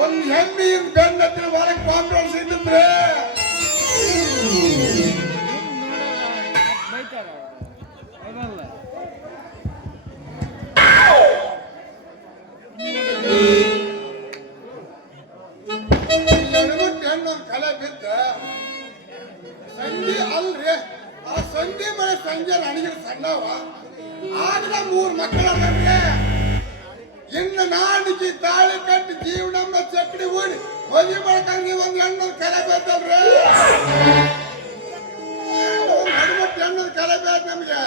ಒಂದು ಹೆಮ್ಮೆಯಿಂದ ಗಂಡತ್ತಿನ ಹೊರಗೆ ಕಾಂಪ್ರಮೈಸ್ ಇದ್ದಿದ್ರೆ ಕಲೆ ಬಿದ್ದ ಸಂಜೆ ಅಲ್ರಿ ಆ ಸಂಜೆ ಮನೆ ಸಂಜೆ ನನಗೆ ಸಣ್ಣವ ಆಗ 3 ಮಕ್ಕಳ ಇನ್ನು ನಾಡಿಗೆ ತಾಳಿ ಕಟ್ಟಿ ಜೀವನ ಚಕ್ಡಿ ಓಡಿ ಮದುವೆ ಮಾಡ್ಕೊಂಡು ಒಂದು ಹೆಣ್ಣು ಕಲೆ ಬೇಕಲ್ರಿ ಹೆಣ್ಮಕ್ಳು ಹೆಣ್ಣು ಕಲೆ ಬೇಕು ನಮ್ಗೆ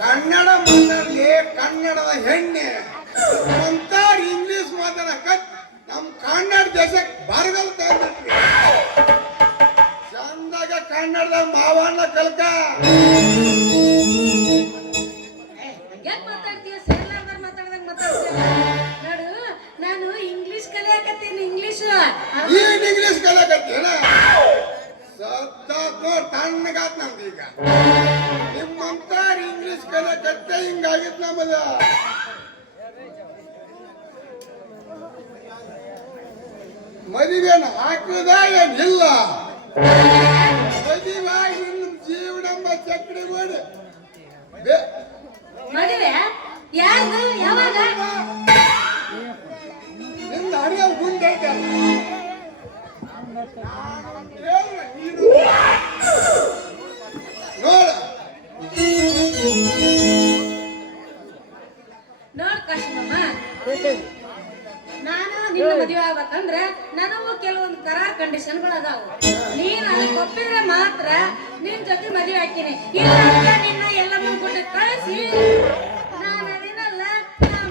ಕನ್ನಡ ಮಾತಾಡ್ಲಿ ಕನ್ನಡದ ಹೆಣ್ಣೆ ಒಂತಾರ ಇಂಗ್ಲಿಷ್ ಮಾತಾಡಕ ನಮ್ ಕನ್ನಡ ದೇಶಕ್ಕೆ ಬರಗಲ್ ತಂದ್ರಿ ಚಂದಾಗ ಕನ್ನಡದ ಮಾವಣ್ಣ ಕಲ್ಕ ನಾನು ಇಂಗ್ಲಿಷ್ ಕಲಿಯಾಕತ್ತೀನಿ ಇಂಗ್ಲಿಷ್ ಕಲಿಯಾಕತ್ತೀನ ತಣ್ಣಗಾತ್ ನಮ್ದು ಈಗ ನಿಮ್ಮಂತಾರ ಇಂಗ್ಲಿಷ್ ಕಲಿಯಾಕತ್ತೆ ಹಿಂಗಾಗಿತ್ ನಮ್ಮದ ಮದುವೆನ ಹಾಕುದ ಏನಿಲ್ಲ ಮದುವಾಗಿ ನಿಮ್ ಜೀವನ ಚಕ್ರಿ ಮಾಡಿ ಮದುವೆ ಯಾವಾಗ ನಿಮ್ದು ಹರಿಯ ಗುಂಡೈತೆ ನೋಡ್ ಕಾಶಿಮಮ್ಮ ನಾನು ನಿನ್ನ ಮದುವೆ ಆಗ್ಬೇಕಂದ್ರ ನನಗೂ ಕೆಲವೊಂದು ಕರಾರ್ ಕಂಡೀಷನ್ಗಳು ಅದಾವು ನೀನ್ ಅದಕ್ಕೆ ಒಪ್ಪಿದ್ರೆ ಮಾತ್ರ ನಿನ್ ಜೊತೆ ಮದುವೆ ಹಾಕಿನಿ ಇಲ್ಲ ನಿನ್ನ ಎಲ್ಲರೂ ಕೊಟ್ಟು ಕಳಿಸಿ ನಾನು ಅದೇನಲ್ಲ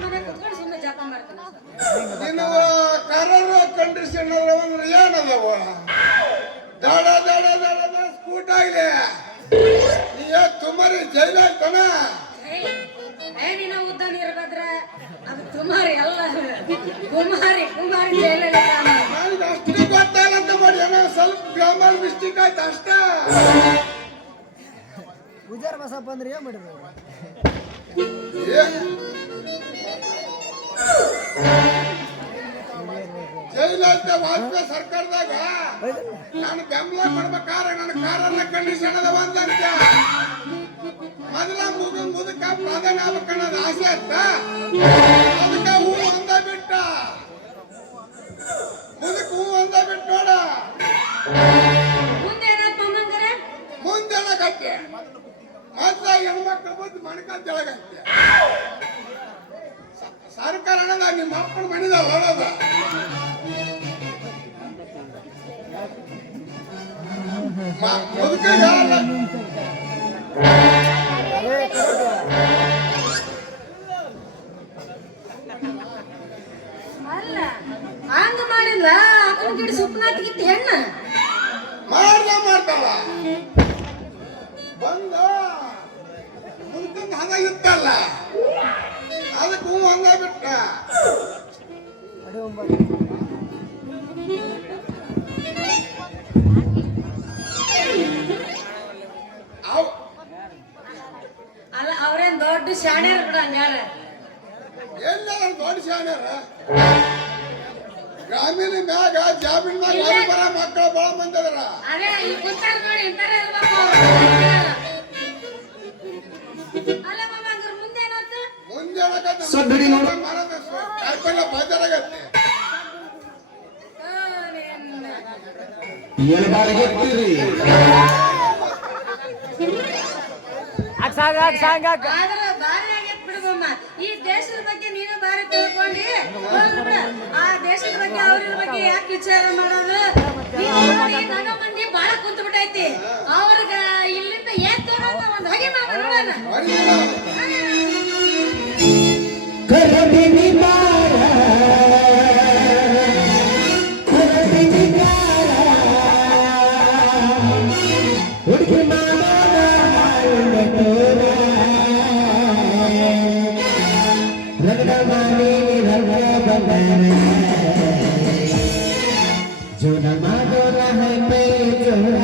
ಮನೆ ಕುತ್ಕೊಂಡು ಸುಮ್ಮನೆ ಜಪ ಮಾಡ್ತೀನಿ ಕರಾರ್ ಕಂಡೀಷನ್ ಏನದವ ದಡ ದಡ ದಡ ಸ್ಕೂಟ್ ಆಗ್ಲಿ ನೀ ತುಮಾರಿ ಜೈಲ ಆಗ್ತಾನ ನೀನ ಉದ್ದ ನೀರ್ಬದ್ರ ಅದು ತುಮಾರಿ ಅಲ್ಲ ಕುಮಾರಿ ಕುಮಾರಿ ಜೈಲಲ್ಲಿ ನನಗೆ ಅಷ್ಟು ಗೊತ್ತಾಗಲ್ಲ ಅಂತ ಮಾಡಿ ಏನೋ ಸ್ವಲ್ಪ ಗ್ರಾಮರ್ ಮಿಸ್ಟೇಕ್ ಆಯ್ತು ಅಷ್ಟ ಪೂಜಾರ ಬಸಪ್ಪ ಅಂದ್ರೆ ಏನ್ ಮಾಡಿದ್ರು ಜೈಲ ಅಂತ ವಾಜಪೇಯಿ ಸರ್ಕಾರದಾಗ ನಾನು ಬೆಂಬಲ ಕೊಡ್ಬೇಕಾರ ನನ್ನ ಕಾರನ್ನ ಕಂಡೀಷನ್ ಅದ ಒಂದಂತ ಮೊದಲ ಮುದುಕ ಪ್ರಧಾನ ಆಗ್ಬೇಕನ್ನೋದು ಆಸೆ ಆಯ್ತ ಅದಕ್ಕೆ ಹೂ ಅಂದ ಬಿಟ್ಟ ಮುದುಕ ಹೂ ಅಂದ ಬಿಟ್ಟು ನೋಡ ಮುಂದೇನಾಗತ್ತೆ ಮೊದ್ಲ ಹೆಣ್ಮಕ್ಳು ಬಂದು ಮಣಕಾಲ್ ತೆಳಗಂತೆ ಸರ್ಕಾರ ಅನ್ನೋದ ನಿಮ್ಮ ಅಪ್ಪನ ಮನಿದ ಹೊಳೋದ ಮುದುಕ ಅಲ್ಲ ಹಂಗ ಮಾಡಿಲ್ಲ ಅಕ್ಕನ ಗಿಡ ಸುಪ್ಪನಾತಿಗಿತ್ತು ಹೆಣ್ಣ ಮಾಡ್ತಾವ ಬಂದ ಮುದುಕಂದ ಹದ ಇತ್ತಲ್ಲ ಅದಕ್ಕೆ ಹೂ ಹಂಗ ಬಿಟ್ಟ ಅಲ್ಲ ಅವ್ರೇನ್ ದೊಡ್ಡ ಶಾಣ್ಯಾರ ಬಿಡ ಹಂಗಾರ ಎಲ್ಲ ಶಾಣ್ಯಾರ ಗ್ರಾಮೀಣ ಮ್ಯಾಗ ಜಾಮೀನ್ ಮ್ಯಾಗ ಓದಿ ಬರ ಮಕ್ಕಳು ಬಹಳ ಮಂದಿ ಅದಾರ. ಅದೇ ಈ ಕುಂತಾರ ನೋಡಿ ಇಂತಾರೆ ಇರ್ಬೇಕು. ಅಲ್ಲ ಮಾಮ ಹಂಗಾರೆ ಮುಂದೇನಾಯ್ತು? ಮುಂದೆ ಸೊಡ್ಡಡಿ ನೋಡು. ಕಾಯಿಪಲ್ಯ ಬಾಜಾರಾಗತ್ತೆ. ಎಳಗಾರಿಗೆ ಎತ್ತಿರಿ ಆದ್ರೆ ಬಾರಿ ಆಗೈತ್ ಬಿಡು ಮಾಮ. ಈ ದೇಶದ ಬಗ್ಗೆ ನೀನು ಬಾರಿ ತಿಳ್ಕೊಂಡಿ. ಹೋಗ್ಲಿ ಬಿಡು. ಆ ದೇಶದ ಬಗ್ಗೆ ಅವ್ರ ಬಗ್ಗೆ ಯಾಕೆ ವಿಚಾರ ಮಾಡೋದು? ಈಗ ನೋಡಿ ನನ್ನ ಮಂದಿ ಬಾಳ ಕುಂತು ಬಿಟ್ಟೈತಿ. ಅವ್ರಿಗೆ ಇಲ್ಲಿಂದ ಏನ್ ತಗೊಂಡ ಒಂದ್ ಹಾಗೆ ಮಾಮ ನೋಡೋಣ. ಕರದಿನಿ ಬಾರ ಕರದಿನಿ ಬಾರ ಹುಡುಗಿ ಮಾಡೋಣ ರಗಡ ಮಾಡಿ ರಗಡ ಬಂಗಾರ ಜೋಡ ಮಾಡೋಣ ಹೈ ಪೈ ಜೋಡ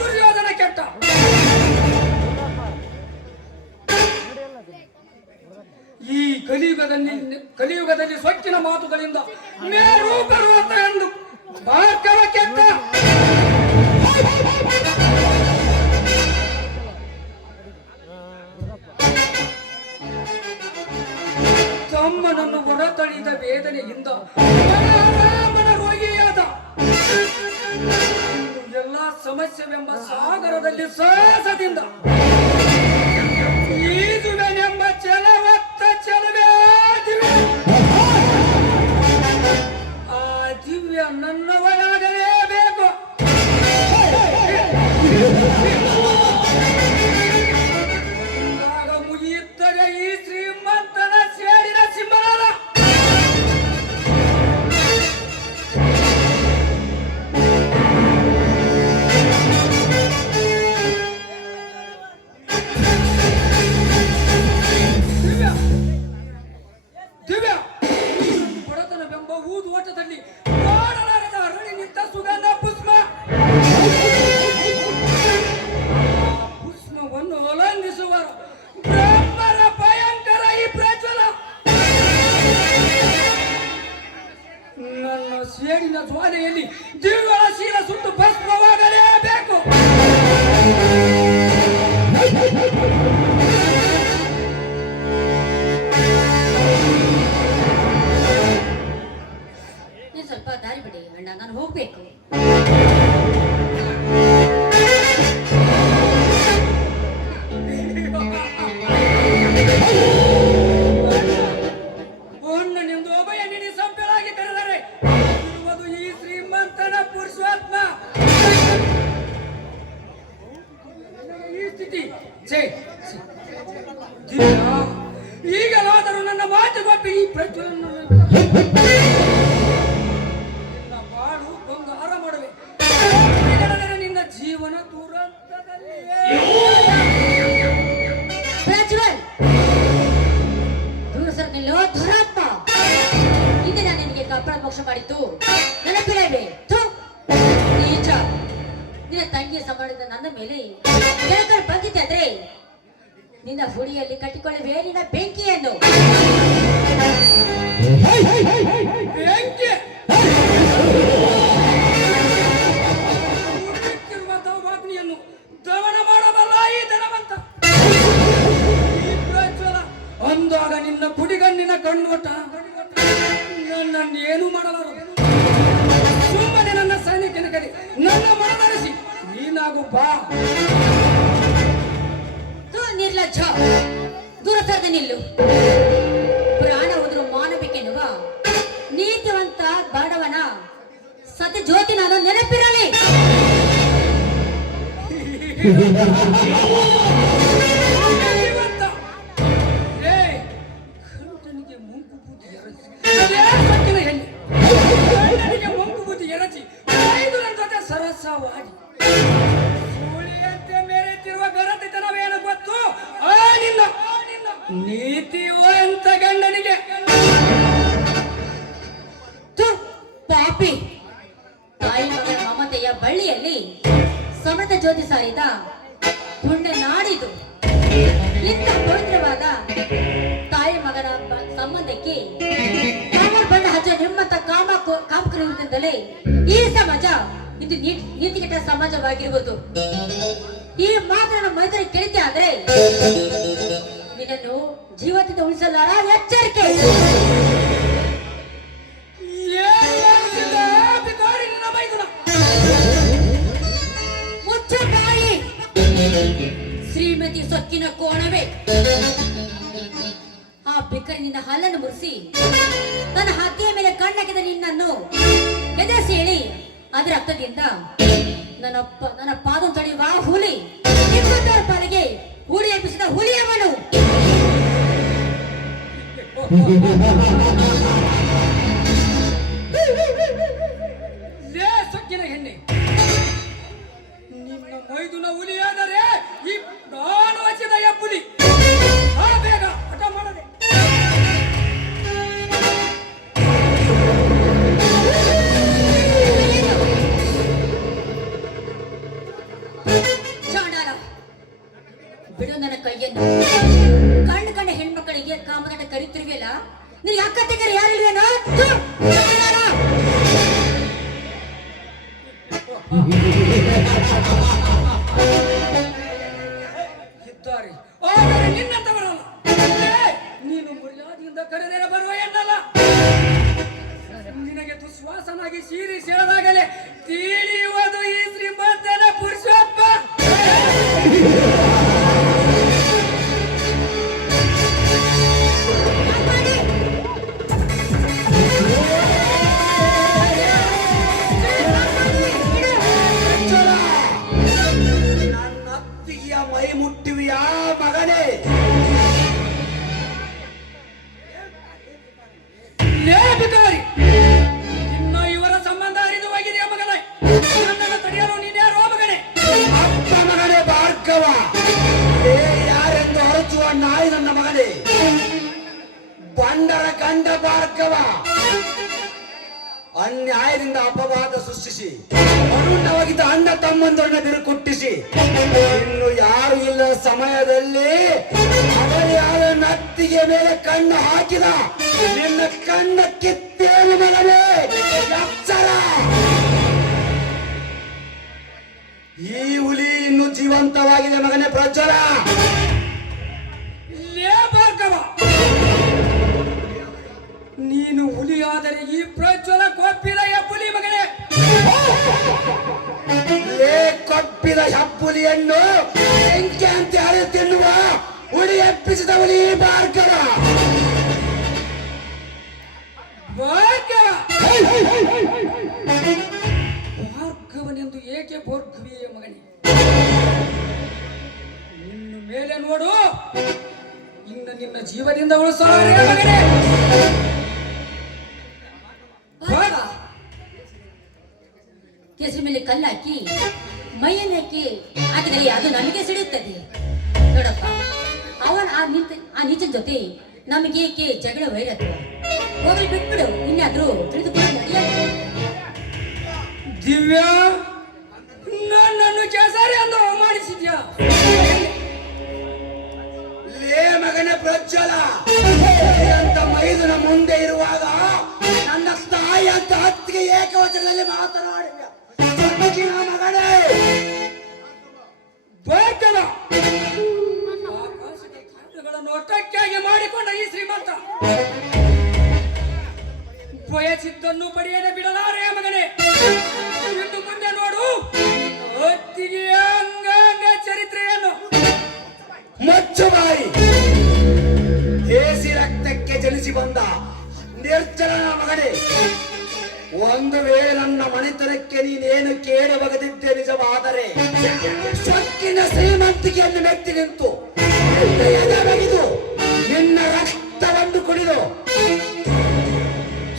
ದುರ್ಯೋಧನ ಕೆಟ್ಟ. ಈ ಕಲಿಯುಗದಲ್ಲಿ ಸೊಕ್ಕಿನ ಮಾತುಗಳಿಂದ ಮೇರು ಪರ್ವತ ಎಂದು ಭಾರ್ಗವ ಕೆಟ್ಟ. ತಮ್ಮನನ್ನು ಹೊರತಳಿದ ವೇದನೆಯಿಂದ ರಾಮನ ರೋಗಿಯಾದ. ಎಲ್ಲ ಸಮಸ್ಯೆವೆಂಬ ಸಾಗರದಲ್ಲಿ ಸಾಹಸದಿಂದ ಈಜುವೆನೆಂಬ ಚೆಲವತ್ತ ಚೆಲವೇ ದಿವ್ಯ. ಆ ದಿವ್ಯ ನನ್ನವಳಾಗಲೇಬೇಕು. ಮುಗಿಯುತ್ತದೆ ಈ ಶ್ರೀಮಂತನ ಸೇಡಿನ ಸಿಂಹನಾದ. ದಿವ್ಯ ಬಡತನವೆಂಬ ಊದೋಟದಲ್ಲಿ ಮಾಡಲಾರದ ಅರಳಿ ನಿಂತ ಸುಗಂಧ ಪುಷ್ಪ. ಪುಷ್ಪವನ್ನು ಉಲ್ಲಂಘಿಸುವ ಬ್ರಹ್ಮರ ಭಯಂಕರ ಈ ಪ್ರಜ್ವಲ. ನನ್ನ ಸೇಡಿನ ಜ್ವಾಲೆಯಲ್ಲಿ ದಿವ್ಯಳ ಶೀಲ ಸುಟ್ಟು ಭಸ್ಮವಾಗಲೇಬೇಕು. ನೀನ್ ಸ್ವಲ್ಪ ದಾರಿ ಬಿಡಿ ಅಣ್ಣ, ನಾನು ಹೋಗ್ಬೇಕು. ನಿಮ್ದು ಒಬ್ಬಯ ನಿಧಿ ಸಂಪೆಳಾಗಿ ಕರೆದರೆ ಇರುವುದು ಈ ಶ್ರೀಮಂತನ ಪುರುಷಾತ್ಮ. ಈ ಸ್ಥಿತಿ ಈಗಲಾದರೂ ನನ್ನ ಮಾತುಗೊಪ್ಪಿ ಈ ಪ್ರಜ್ವಲನ್ನು ಬಾಳು ಬಂಗಾರ ಮಾಡುವೆ. ನಿನ್ನ ಜೀವನ ದುರಂತದಲ್ಲಿಯೇ. ಪ್ರಜ್ವಲ್, ದೂರ ಸರ್ ನಿಲ್ಲೋ ಧುರಾತ್ಮ. ಹಿಂದೆ ನಾನು ನಿನಗೆ ಕಪ್ಪಳ ಮೋಕ್ಷ ಮಾಡಿದ್ದು ನೆನಪಿರಲಿ. ನೀಚ, ನಿನ್ನ ತಂಗಿಯ ಸಂಬಂಧದ ನನ್ನ ಮೇಲೆ ಕೆಳಕಲ್ ಬಂದಿದ್ದೆ ಅಂದ್ರೆ ನಿನ್ನ ಹುಡಿಯಲ್ಲಿ ಕಟ್ಟಿಕೊಳ್ಳುವೆ ನಿನ್ನ ಬೆಂಕಿಯನ್ನು. ಬೆಂಕಿ ಅಗ್ನಿಯನ್ನು ದಮನ ಮಾಡಬಲ್ಲ ಈ ಧನವಂತ. ಈ ಪ್ರಜ್ವಲ ಅಂದಾಗ ನಿನ್ನ ಕುಡಿಗಣ್ಣಿನ ಕಣ್ಣೋಟ ನನ್ನನ್ನು ಏನು ಮಾಡಲಾರದು. ಸುಮ್ಮನೆ ನನ್ನ ಸೈನಿಕನ ಕಡೆ ನನ್ನ ಮನದರಿಸಿ ನೀನಾಗು ಬಾ. ನಿರ್ಲಜ್ಜ, ದೂರ ಸರಿದ ನಿಲ್ಲು. ಪ್ರಾಣ ಹೋದ್ರು ಮಾನವಿಕೆನ್ನುವ ನೀತಿವಂತ ಬಡವನ ಸತ್ಯ ಜ್ಯೋತಿ ನಾನು ನೆನಪಿರಲಿ. ಗಂಡನಿಗೆ ಮಂಕು ಬೂದಿ ಎರಚಿ ಅದೇ ಸಕ್ಕಿನ ಹೆಣ್ಣು. ಗಂಡನಿಗೆ ಮಂಕು ಬೂದಿ ಎರಚಿ 5 ನನ್ನ ಜೊತೆ ಸರಸವಾಡಿ ಸೂಳಿಯಂತೆ ಮೇರೆತಿರುವ ಗರತಿತನವೇನು ಗೊತ್ತು? ನಿನ್ನ ನೀತಿವಂತ ಗಂಡನಿಗೆ. ಪಾಪಿ, ತಾಯಿ ಮಗನ ಮಮತೆಯ ಬಳ್ಳಿಯಲ್ಲಿ ಸಮೃದ್ಧ ಜ್ಯೋತಿ ಸಾರಿದ ಪುಣ್ಯ ನಾಡಿದು. ಇಂಥ ಪವಿತ್ರವಾದ ತಾಯಿ ಮಗನ ಸಂಬಂಧಕ್ಕೆ ಬಣ್ಣ ಹಚ್ಚ ನಿಮ್ಮಂತ ಕಾಮಕರಿಂದಲೇ ಈ ಸಮಾಜ ಇದು ನೀತಿಗೆಟ್ಟ ಸಮಾಜವಾಗಿರುವುದು. ಈ ಮಾತನ್ನು ಮೈತ್ರಿ ಕೇಳಿದ್ದೆ ಆದ್ರೆ ನಿನ್ನನ್ನು ಜೀವದಿಂದ ಉಳಿಸಲಾರ ಎಚ್ಚರಿಕೆ. ಮುಚ್ಚ ಬಾಯಿ ಶ್ರೀಮತಿ ಸೊಕ್ಕಿನ ಕೋಣವೇ. ಆ ಬಿಕ್ಕರಿನಿಂದ ಹಲ್ಲನ್ನು ಮುರಿಸಿ ತನ್ನ ಹತ್ಯೆಯ ಮೇಲೆ ಕಣ್ಣಾಕಿದ ನಿನ್ನನ್ನು ಎದೆಸಿ ಹೇಳಿ ಅದರ ರಕ್ತದಿಂದ ನನ್ನ ಪಾದ ತಡೆಯುವ ಹುಲಿ ನಿಮ್ಮಂತರ ಪಾಲಿಗೆ ಹುಳಿ ಎಬ್ಬಿಸಿದ ಹುಲಿಯವನು. ಸೊಕ್ಕಿನ ಹೆಣ್ಣೆ, ನಿನ್ನ ಮೈದುನ ಹುಲಿಯಾದರೆ ಈ ನಾನು ಹಚ್ಚಿದ ಹೆಬ್ಬುಲಿ. ಬೇಗ ಹಠ ಮಾಡದೆ. ಬಿಡು ನನ್ನ ಕೈಯನ್ನು. ಕಣ್ಣು ಕಣ್ಣ ಹೆಣ್ಮಕ್ಕಳಿಗೆ ಕಾಮದಂಡ ಕರಿತಿರ್ವಿಯಲ್ಲ, ನೀನ್ ಯಾಕ ತೆಗರ ಯಾರಿಲ್ವೇನೋ? ಇದ್ದಾರೆ, ಆದರೆ ನಿನ್ನಂತವರಲ್ಲ. ನೀನು ಮರ್ಯಾದೆಯಿಂದ ಕರೆದರೆ ಬರುವ ಎನ್ನಲ್ಲ. ನಿನಗೆ ದುಶ್ವಾಸನಾಗಿ ಸೀರಿ ಸೇರಿದಾಗಲೇ ತಿಳಿಯುವುದು ಈ ಶ್ರೀಮಂತನ ಪುರುಷೋತ್ತ. ನನ್ನ ಅತ್ತಿಗೆಯ ಮೈ ಮುಟ್ಟಿವಿಯಾ ಮಗನೇ? ಲೇಪಿಕಾರಿ, ಇನ್ನು ಇವರ ಸಂಬಂಧ ಅರಿದು ಹೋಗಿದೆಯ ಮಗನೇ? ನನ್ನನ್ನು ತಡೆಯಲು ನೀನ್ಯಾರೋ ಮಗನೇ? ಅಪ್ಪ ಮಗನೇ ಭಾರ್ಗವ, ಏ ಯಾರೆಂದು ಅರಚುವ ನಾಯಿ ನನ್ನ ಮಗನೇ. ಬಂಡರ ಗಂಡ ಭಾರ್ಗವ, ಅನ್ಯಾಯದಿಂದ ಅಪವಾದ ಸೃಷ್ಟಿಸಿ ಅರುಣವಾಗಿದ್ದ ಅಣ್ಣ ತಮ್ಮಂದರನ್ನ ಬಿರುಕುಟ್ಟಿಸಿ ಇನ್ನು ಯಾರು ಇಲ್ಲ ಸಮಯದಲ್ಲಿ ಅವರು ಯಾರ ನತ್ತಿಗೆ ಮೇಲೆ ಕಣ್ಣು ಹಾಕಿದ ನಿನ್ನ ಕಣ್ಣ ಕಿತ್ತೇನು ಮಗನೇ ಎಚ್ಚರ. ಈ ಹುಲಿ ಇನ್ನು ಜೀವಂತವಾಗಿದೆ ಮಗನೇ ಪ್ರಜ್ವಲ. ಲೇ ಭಾರ್ಗವ, ನೀನು ಹುಲಿಯಾದರೆ ಈ ಪ್ರಜ್ವಲ ಕೊಪ್ಪಿದ ಹೆಬ್ಬುಲಿ ಮಗನೇ. ಲೇ ಕೊಪ್ಪಿದ ಹೆಬ್ಬುಲಿಯನ್ನು ಬೆಂಕಿ ಅಂತ ಯಾರು ತಿನ್ನುವ ಹುಲಿ ಎಪ್ಪಿಸಿದ ಹುಲಿ ಭಾರ್ಗವ. ಭಾರ್ಗವ, ಭಾರ್ಗವನೆಂದು ಏಕೆ ಬೋರ್ಗವಿಯ ಮಗನೇ? ನಿನ್ನ ಮೇಲೆ ನೋಡು, ಇನ್ನು ನಿನ್ನ ಜೀವದಿಂದ ಉಳಿಸೋರೇ ಮಗನೇ. ಕೆಸರು ಮೇಲೆ ಕಲ್ಲಾಕಿ ಮೈಯನ್ನಾಕಿ ಹಾಕಿದರೆ ಅದು ನಮಗೆ ಸಿಡುತ್ತದೆ. ನೋಡಪ್ಪ, ಅವನ್ ಆ ನೀಚನ ಜೊತೆ ನಮಗೇಕೆ ಜಗಳ ವೈರತ್ವ? ಹೋಗಲಿ ಬಿಟ್ಬಿಡು, ಇನ್ನಾದ್ರೂ ತಿಳಿದುಕೊಂಡು ನಡೆಯಲ್ಲ. ದಿವ್ಯಾ, ನನ್ನನ್ನು ಕೇಸರಿ ಎಂದು ಅವಮಾನಿಸಿದ್ಯಾ? ಲೇ ಮಗನ ಪ್ರಜ್ವಲ, ಅಂತ ಮೈದುನ ಮುಂದೆ ಇರುವಾಗ ನನ್ನ ತಾಯಿ ಅಂತ ಹತ್ತಿಗೆ ಏಕವಚನದಲ್ಲಿ ಮಾತನಾಡಿದ ಮಗನೇ. ಭಾರ್ಗವ, ಆಕಾಶದ ತಾರೆಗಳನ್ನು ಒಟ್ಟಕ್ಕಾಗಿ ಮಾಡಿಕೊಂಡ ಈ ಶ್ರೀಮಂತ ಬಯಸಿದ್ದನ್ನು ಪಡೆಯದೆ ಬಿಡಲಾರೆ ಮಗನೇ. ಇನ್ನು ಮುಂದೆ ನೋಡು ಹೊತ್ತಿಗೆಯ ಅಂಗಾಂಗ ಚರಿತ್ರೆಯನ್ನು. ಮಚ್ಚುಬಾಯಿ, ದೇಸಿ ರಕ್ತಕ್ಕೆ ಜನಿಸಿ ಬಂದ ನಿರ್ಜಲನ ಮಗನೇ. ಒಂದು ವೇಳೆ ನನ್ನ ಮನೆತನಕ್ಕೆ ನೀನೇನು ಕೇಳ ಬಗದಿದ್ದೆ ನಿಜವಾದರೆ ಸೊಕ್ಕಿನ ಶ್ರೀಮಂತಿಕೆಯನ್ನು ಮೆಟ್ಟಿ ನಿಂತು ಬಗೆದು ನಿನ್ನ ರಕ್ತವನ್ನು ಕುಡಿದು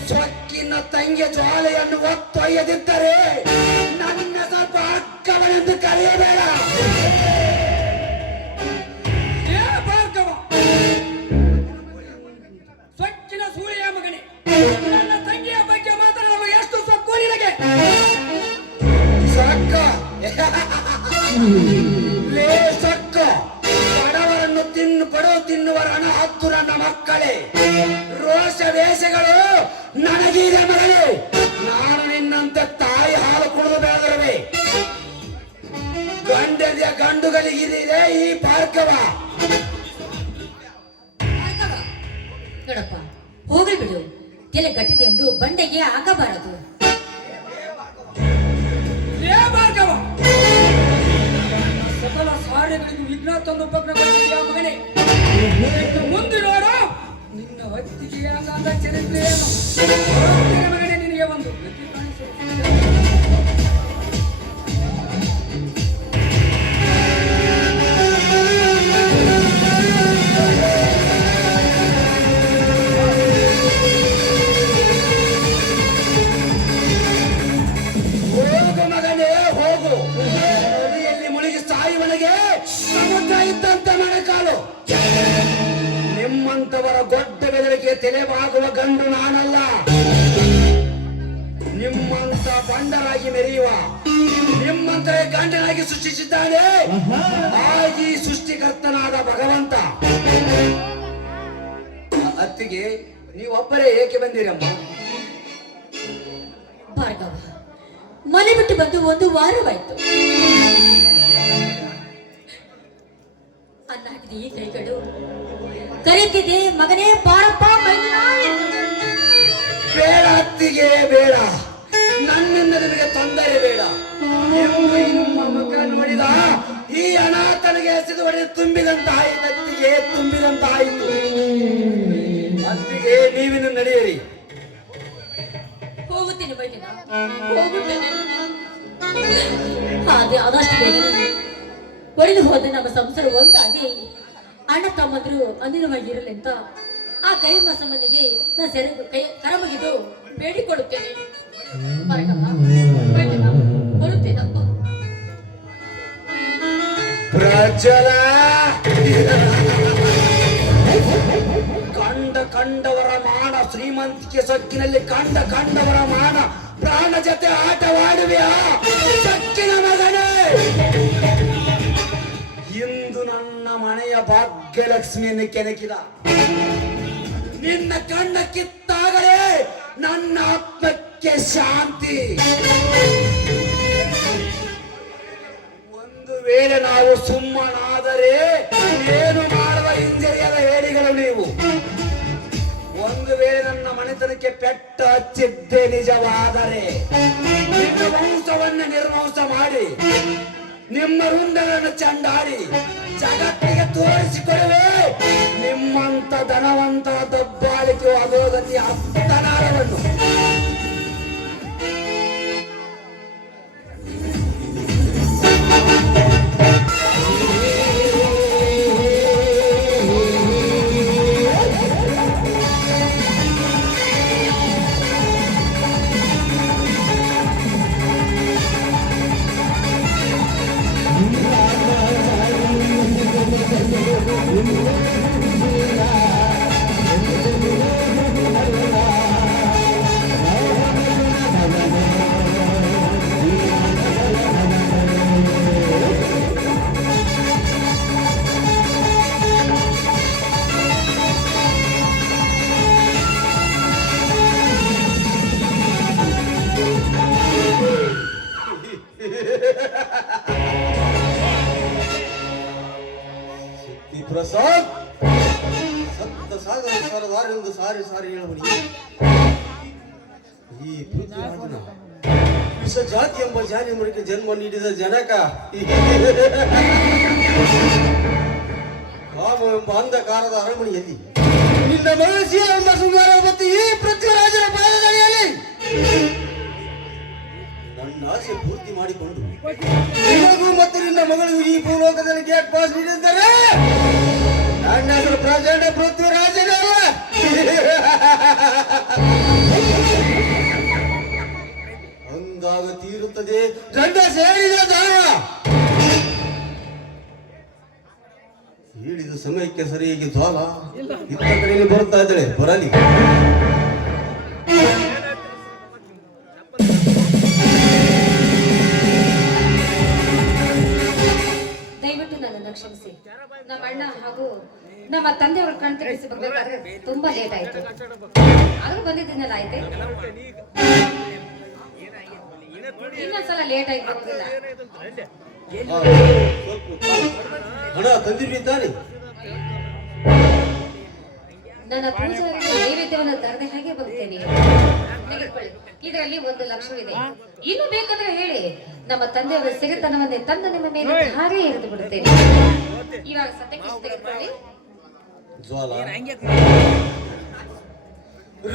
ಸೊಕ್ಕಿನ ತಂಗಿಯ ಜ್ವಾಲೆಯನ್ನು ಒತ್ತೊಯ್ಯದಿದ್ದರೆ ನನ್ನ ಸ್ವಲ್ಪ ಅಕ್ಕವನೆಂದು ಕರೆಯಬೇಡ. ಏ ಭಾರ್ಗವ, ಸೊಕ್ಕಿನ ಸೂರ್ಯ ಮಗನೇ, ನನ್ನ ತಂಗಿಯ ಬಗ್ಗೆ ಮಾತನಾಡುವ ಎಷ್ಟು ಸೊಕ್ಕು ನಿನಗೆ? ಸೊಕ್ಕ ಲೇ ಸೊಕ್ಕ, ಬಡವರನ್ನು ತಿನ್ನುವರ ಹಣ ಹತ್ತು ನನ್ನ ಮಕ್ಕಳೇ. ರೋಷ ವೇಷಗಳು ನನಗಿದೆ ಮಗಳೇ. ನಾನು ನಿನ್ನಂತೆ ತಾಯಿ ಹಾಲು ಕುಡಿದು ಬೆಳೆದರುವೆ. ಗಂಡದಿಯ ಗಂಡುಗಳಿಗಿದೆ ಈ ಭಾರ್ಗವ. ನೋಡಪ್ಪ, ಹೋಗಲಿ ಬಿಡು. ತಲೆ ಗಟ್ಟಿದೆ ಎಂದು ಬಂಡೆಗೆ ಆಗಬಾರದು. ಏ ಭಾರ್ಗವ, ಸಕಲ ಕಾರ್ಯಗಳಿಗೂ ವಿಘ್ನ ತಂದು ಉಪಕ್ರಮಿಸಿದ ಮಗನೇ. ಮುಂದೆ ನೋಡು ನಿನ್ನ ಹೊತ್ತಿಗೆಯ ಅಂಗಾಂಗ ಚರಿತ್ರೆಯನ್ನು. ಹೊರಟಿನ ಮಗನೇ, ನಿನಗೆ ಒಂದು ಗತಿ ಕಾಣಿಸುತ್ತದೆ. ಹೋಗು ಮಗನೇ ಹೋಗು. ನದಿಯಲ್ಲಿ ಮುಳುಗಿ ಸಾಯುವನಿಗೆ ಸಮುದ್ರ ಇದ್ದಂತ ಮಳೆಕಾಲು. ನಿಮ್ಮಂತವರ ದೊಡ್ಡ ಬೆದರಿಕೆ ತಲೆಬಾಗುವ ಗಂಡು ನಾನಲ್ಲ. ನಿಮ್ಮಂತ ಬಂಡರಾಗಿ ಮೆರೆಯುವ ನಿಮ್ಮಂತ ಗಂಡನಾಗಿ ಸೃಷ್ಟಿಸಿದ್ದಾನೆ ಆಗಿ ಸೃಷ್ಟಿಕರ್ತನಾದ ಭಗವಂತ. ಅತ್ತಿಗೆ ನೀವೊಬ್ಬರೇ ಏಕೆ ಬಂದಿರಮ್ಮ? ಭಾರ್ಗವ, ಮನೆ ಬಿಟ್ಟು ಬಂದು 1 ವಾರವಾಯ್ತು. ಅನ್ನ ಹಾಕಿದ ಈ ಕೈಗಳು ಕರೀತಿದೆ, ಮಗನೇ ಬಾರಪ್ಪ ಮೈದುನ ಎಂದು. ಬೇಡ ಅತ್ತಿಗೆ ಬೇಡ, ನನ್ನಿಂದ ನಿಮಗೆ ತೊಂದರೆ ಬೇಡ. ಎಂದು ನಿಮ್ಮ ಮುಖ ನೋಡಿದ ಈ ಅನಾಥನಿಗೆ ಹಸಿದು ಹೊಡೆದು ತುಂಬಿದಂತಾಯಿತು. ಅತ್ತಿಗೆ ತುಂಬಿದಂತಾಯಿತು. ಅತ್ತಿಗೆ ನೀವಿನ್ನು ನಡೆಯಿರಿ. ಹೋಗುತ್ತೇನೆ ಮೈದುನ, ಹೋಗುತ್ತೇನೆ. ಅದೇ ಆದಷ್ಟು ಬೇಗನೆ ಒಡೆದು ಹೋದ ನಮ್ಮ ಸಂಸಾರ ಒಂದಾಗಿ ಅಣ್ಣ ತಮ್ಮಂದ್ರು ಅಂದಿನವಾಗಿರಲಿ ಅಂತ ಆ ಕರಿಮ ಸಂಬಂಧಿಗೆ ನಾ ಕರ ಮುಗಿದು ಬೇಡಿಕೊಳ್ಳುತ್ತೇನೆ. ಬರುತ್ತೇನಪ್ಪ. ಪ್ರಜಲ ಕಂಡವರ ಮಾನ ಶ್ರೀಮಂತಿಕೆ ಸೊಕ್ಕಿನಲ್ಲಿ ಕಂಡವರ ಮಾನ ಪ್ರಾಣ ಜೊತೆ ಆಟವಾಡುವೆಯಾ ಸೊಕ್ಕಿನ ಮಗನೇ? ಇಂದು ನನ್ನ ಮನೆಯ ಭಾಗ್ಯಲಕ್ಷ್ಮಿಯನ್ನು ಕೆಣಕಿದ ನಿನ್ನ ಕಣ್ಣ ಕಿತ್ತಾಗಲೇ ನನ್ನ ಆತ್ಮಕ್ಕೆ ಶಾಂತಿ. ಒಂದು ವೇಳೆ ನಾವು ಸುಮ್ಮನಾದರೆ ಏನು ಮಾಡುವ ಹಿಂಜರಿಯದ ಹೇಳಿಗಳು ನೀವು. ಒಂದು ವೇಳೆ ನನ್ನ ಮನೆತನಕ್ಕೆ ಪೆಟ್ಟ ಹಚ್ಚಿದ್ದೇ ನಿಜವಾದರೆ ನಿಮ್ಮ ವಂಶವನ್ನು ನಿರ್ವಂಶ ಮಾಡಿ ನಿಮ್ಮ ರುಂಡಗಳನ್ನು ಚಂಡಾಡಿ ಜಗತ್ತಿಗೆ ತೋರಿಸಿಕೊಡುವೆ ನಿಮ್ಮಂತ ಧನವಂತ ದಬ್ಬಾಳಿಕೆ ಅಧೋಗತಿಯ ಅರ್ಥನಾಳವನ್ನು. ಪ್ರಸಾದ್ ಸತ್ತ ಸಾಗರ ಸರದಾರೆಂದು ಸಾರಿ ಸಾರಿ ಹೇಳುವನಿ ಈ ಪೃಥ್ವಿರಾಜನ ವಿಷ ಜಾತಿ ಎಂಬ ಜಾತಿ ಮೃಗಕ್ಕೆ ಜನ್ಮ ನೀಡಿದ ಜನಕ ಕಾಮ ಎಂಬ ಅಂಧಕಾರದ ಅರಮನೆಯಲ್ಲಿ ನಿನ್ನ ಮನಸ್ಸಿಯ ಎಂಬ ಸುಮಾರ ಮತ್ತು ಈ ಪೃಥ್ವಿರಾಜನ ಪಾದದಡಿಯಲ್ಲಿ ನನ್ನ ಆಸೆ ಪೂರ್ತಿ ಮಾಡಿಕೊಂಡು ನಿನಗೂ ಮತ್ತು ನಿನ್ನ ಮಗಳಿಗೂ ಈ ಭೂಲೋಕದಲ್ಲಿ ಗೇಟ್ ಪಾಸ್ ನೀಡಿದ್ದಾರೆ. ನನ್ನ ಹೆಸರು ಪ್ರಚಂಡ ಪೃಥ್ವಿರಾಜನಲ್ಲ. ಅಂದಾಗ ತೀರುತ್ತದೆ ಗಂಡ ಸೇರಿದ ದಾನ. ಹೇಳಿದ ಸಮಯಕ್ಕೆ ಸರಿಯಾಗಿ ಜ್ವಾಲ ಇತ್ತ ಕಡೆಯಲ್ಲಿ ಬರುತ್ತಾ ಇದ್ದಾಳೆ, ಬರಲಿ. ದಯವಿಟ್ಟು ನನ್ನನ್ನು ಕ್ಷಮಿಸಿ. ನಮ್ಮ ಅಣ್ಣ ಹಾಗೂ ನಮ್ಮ ತಂದೆಯವರು ಕಣ್ ತೆಗೆಸಿ ಬರ್ಬೇಕಾದ್ರೆ ತುಂಬಾ ಲೇಟ್ ಆಯ್ತು. ಆದ್ರೂ ಬಂದಿದ್ದೀನಲ್ಲ, ಆಯ್ತೆ. ಇನ್ನೊಂದ್ಸಲ ಲೇಟ್ ಆಗಿ ಬರೋದಿಲ್ಲ. ಹಣ ತಂದಿರ್ಲಿ ತಾನೆ? ನನ್ನ ಪೂಜಾರಿಗೆ ನೈವೇದ್ಯವನ್ನು ತರದೆ ಹಾಗೆ ಬರ್ತೇನೆ. ತೆಗೆದುಕೊಳ್ಳಿ, ಇದರಲ್ಲಿ 1 ಲಕ್ಷವಿದೆ. ಇನ್ನು ಬೇಕಾದ್ರೆ ಹೇಳಿ, ನಮ್ಮ ತಂದೆಯವರ ಸಿರಿತನವನ್ನೇ ತಂದು ನಿಮ್ಮ ಮೇಲೆ ಹಾಗೆ ಎರೆದು ಬಿಡುತ್ತೇನೆ. ಇವಾಗ ಸತ್ಯಕ್ಕೆ ತೆಗೆದುಕೊಳ್ಳಿ. ಜ್ವಾಲ,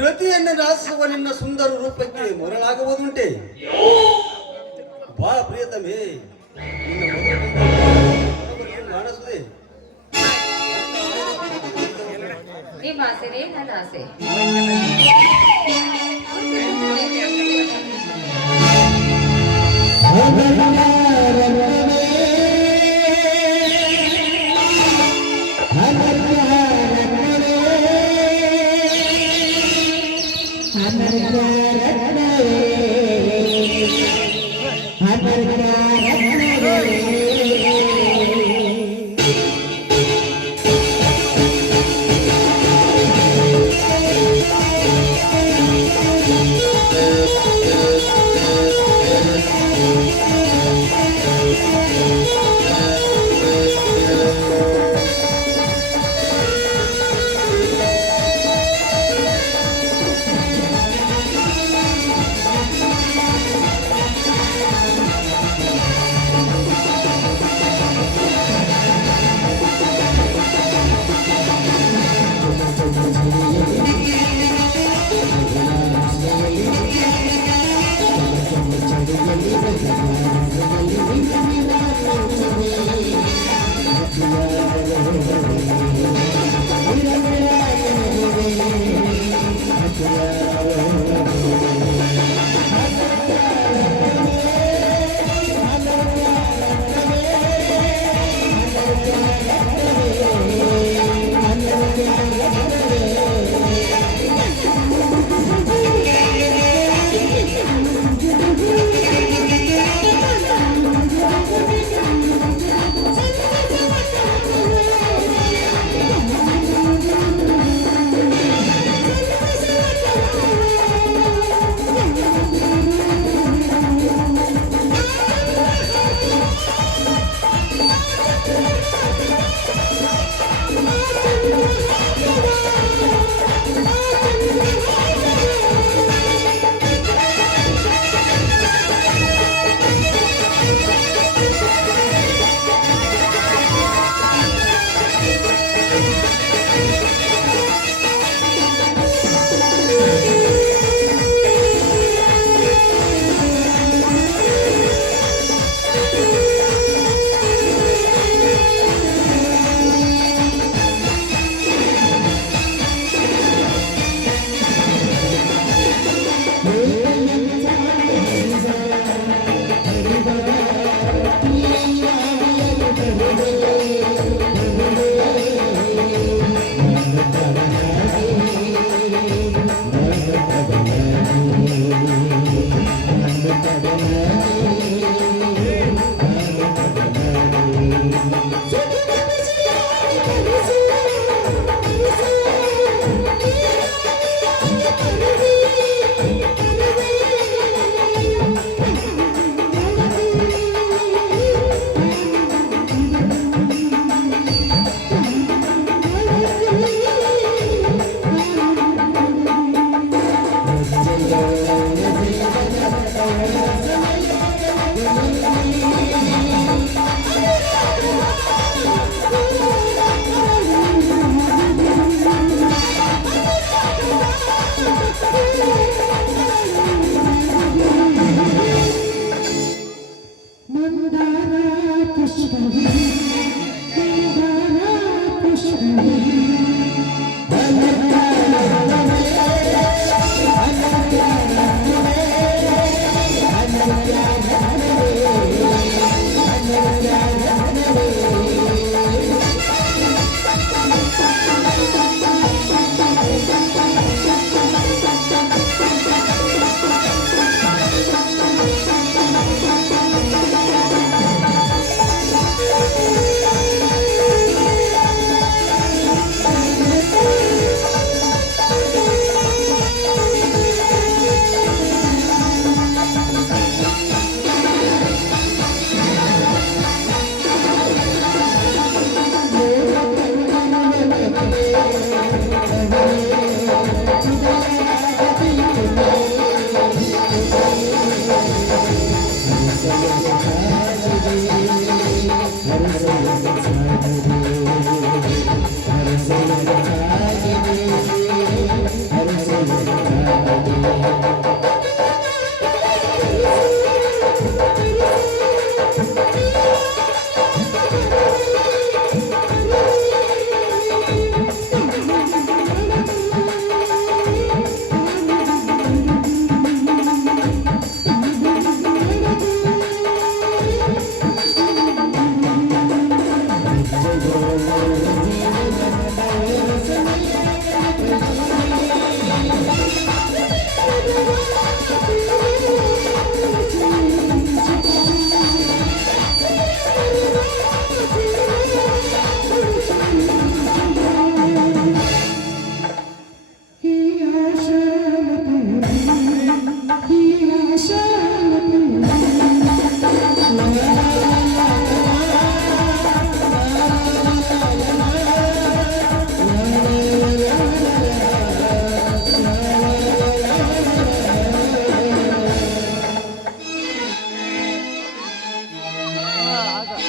ರತಿಯನ್ನು ರಾಸಿಸುವ ನಿನ್ನ ಸುಂದರ ರೂಪಕ್ಕೆ ಮರಳಾಗುವುದುಂಟೆ? ಬಾ ಪ್ರಿಯತಮೇ, ಕಾಣಿಸುದೆ. ನಿಮ್ಮ ಆಸೆನೇ ನನ್ನ ಆಸೆ. Hare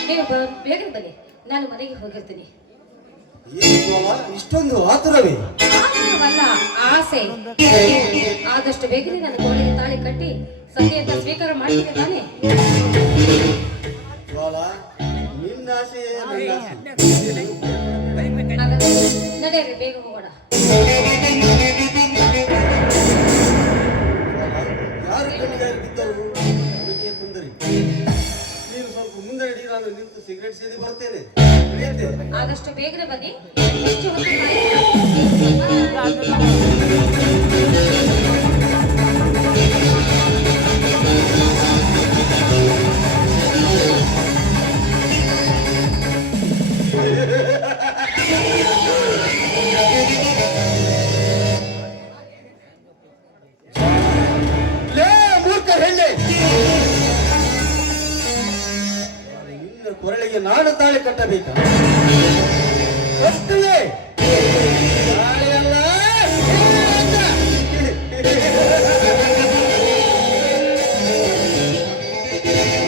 ನೀವು ಬೇಗನೆ ಬನ್ನಿ, ನಾನು ಮನೆಗೆ ಹೋಗಿರ್ತೀನಿ. ಏನು ಜ್ವಾಲ, ಇಷ್ಟೊಂದು ಆತುರವೇ? ಆತುರವಲ್ಲ, ಆಸೆ. ಆದಷ್ಟು ಬೇಗನೆ ನನ್ನ ಕೋಣೆಗೆ ತಾಳಿ ಕಟ್ಟಿ ಸತ್ಯಂತ ಸ್ವೀಕಾರ ಮಾಡ್ತೀನಿ ತಾನೆ. ಜ್ವಾಲ, ನಿನ್ನ ಆಸೆ ನನ್ನ ಆಸೆ. ಹಾಗಾದ್ರೆ ನಡೆಯಿರಿ, ಬೇಗ ಹೋಗೋಣ. ಯಾರು ಕಣ್ಣಿಗಾರಿ ಬಿದ್ದರು ನನಗೆ ತೊಂದರೆ. ನೀನು ಸ್ವಲ್ಪ ಮುಂದೆ ನಡಿ, ನಾನು ನಿಂತು ಸಿಗರೇಟ್ ಸೇದಿ ಬರ್ತೇನೆ. ನಡೆಯುತ್ತೆ. ಆದಷ್ಟು ಬೇಗನೆ ಬನ್ನಿ. ಹೆಚ್ಚು ಹೊತ್ತು ಕಾಯಬೇಡಿ. ಲೇ ಮೂರ್ಖ ಹೆಣ್ಣೆ, ನಿನ್ನ ಕೊರಳಿಗೆ ನಾನು ತಾಳಿ ಕಟ್ಟಬೇಕ? ಕಟ್ಟುವೆ. ತಾಳಿಯಲ್ಲ,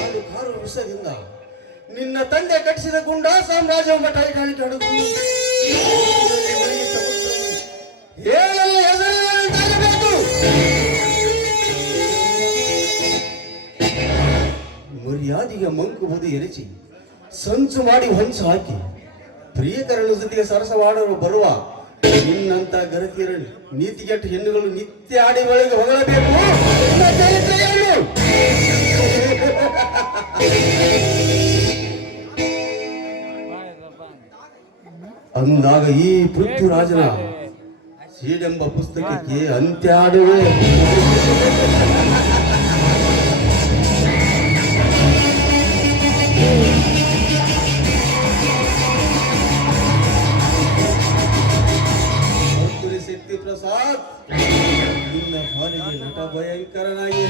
ನಾನು ಕಾರು ವಿಷದಿಂದ ನಿನ್ನ ತಂದೆ ಕಟ್ಟಿಸಿದ ಗುಂಡ ಸಾಮ್ರಾಜ್ಯವೆಂಬ ಟೈಟಾನಿಕ್ ಹಡಗು ಹೇಳಲು ಹೆಸರಿನಂತಾಗಬೇಕು. ಮರ್ಯಾದೆಗೆ ಮಂಕು ಬುದಿ ಎರಚಿ ಸಂಚು ಮಾಡಿ ಹೊಂಚು ಹಾಕಿ ಪ್ರಿಯಕರಣ ಜೊತೆಗೆ ಸರಸವಾಡಲು ಬರುವ ನಿನ್ನಂತ ಗರತಿಯರ ನೀತಿಗೆಟ್ಟ ಹೆಣ್ಣುಗಳು ನಿತ್ಯ ಆಡಿ ಒಳಗೆ ಹೊಗಳಬೇಕು ನಿನ್ನ ಚರಿತ್ರೆಯನ್ನು. ಅಂದಾಗ ಈ ಪೃಥ್ವಿರಾಜನ ಸೀಡೆಂಬ ಪುಸ್ತಕಕ್ಕೆ ಅಂತ್ಯ ಆಡುವೆ. ಶಕ್ತಿ ಪ್ರಸಾದ್, ನಿನ್ನ ಪಾಲಿಗೆ ನಟ ಭಯಂಕರನಾಗಿ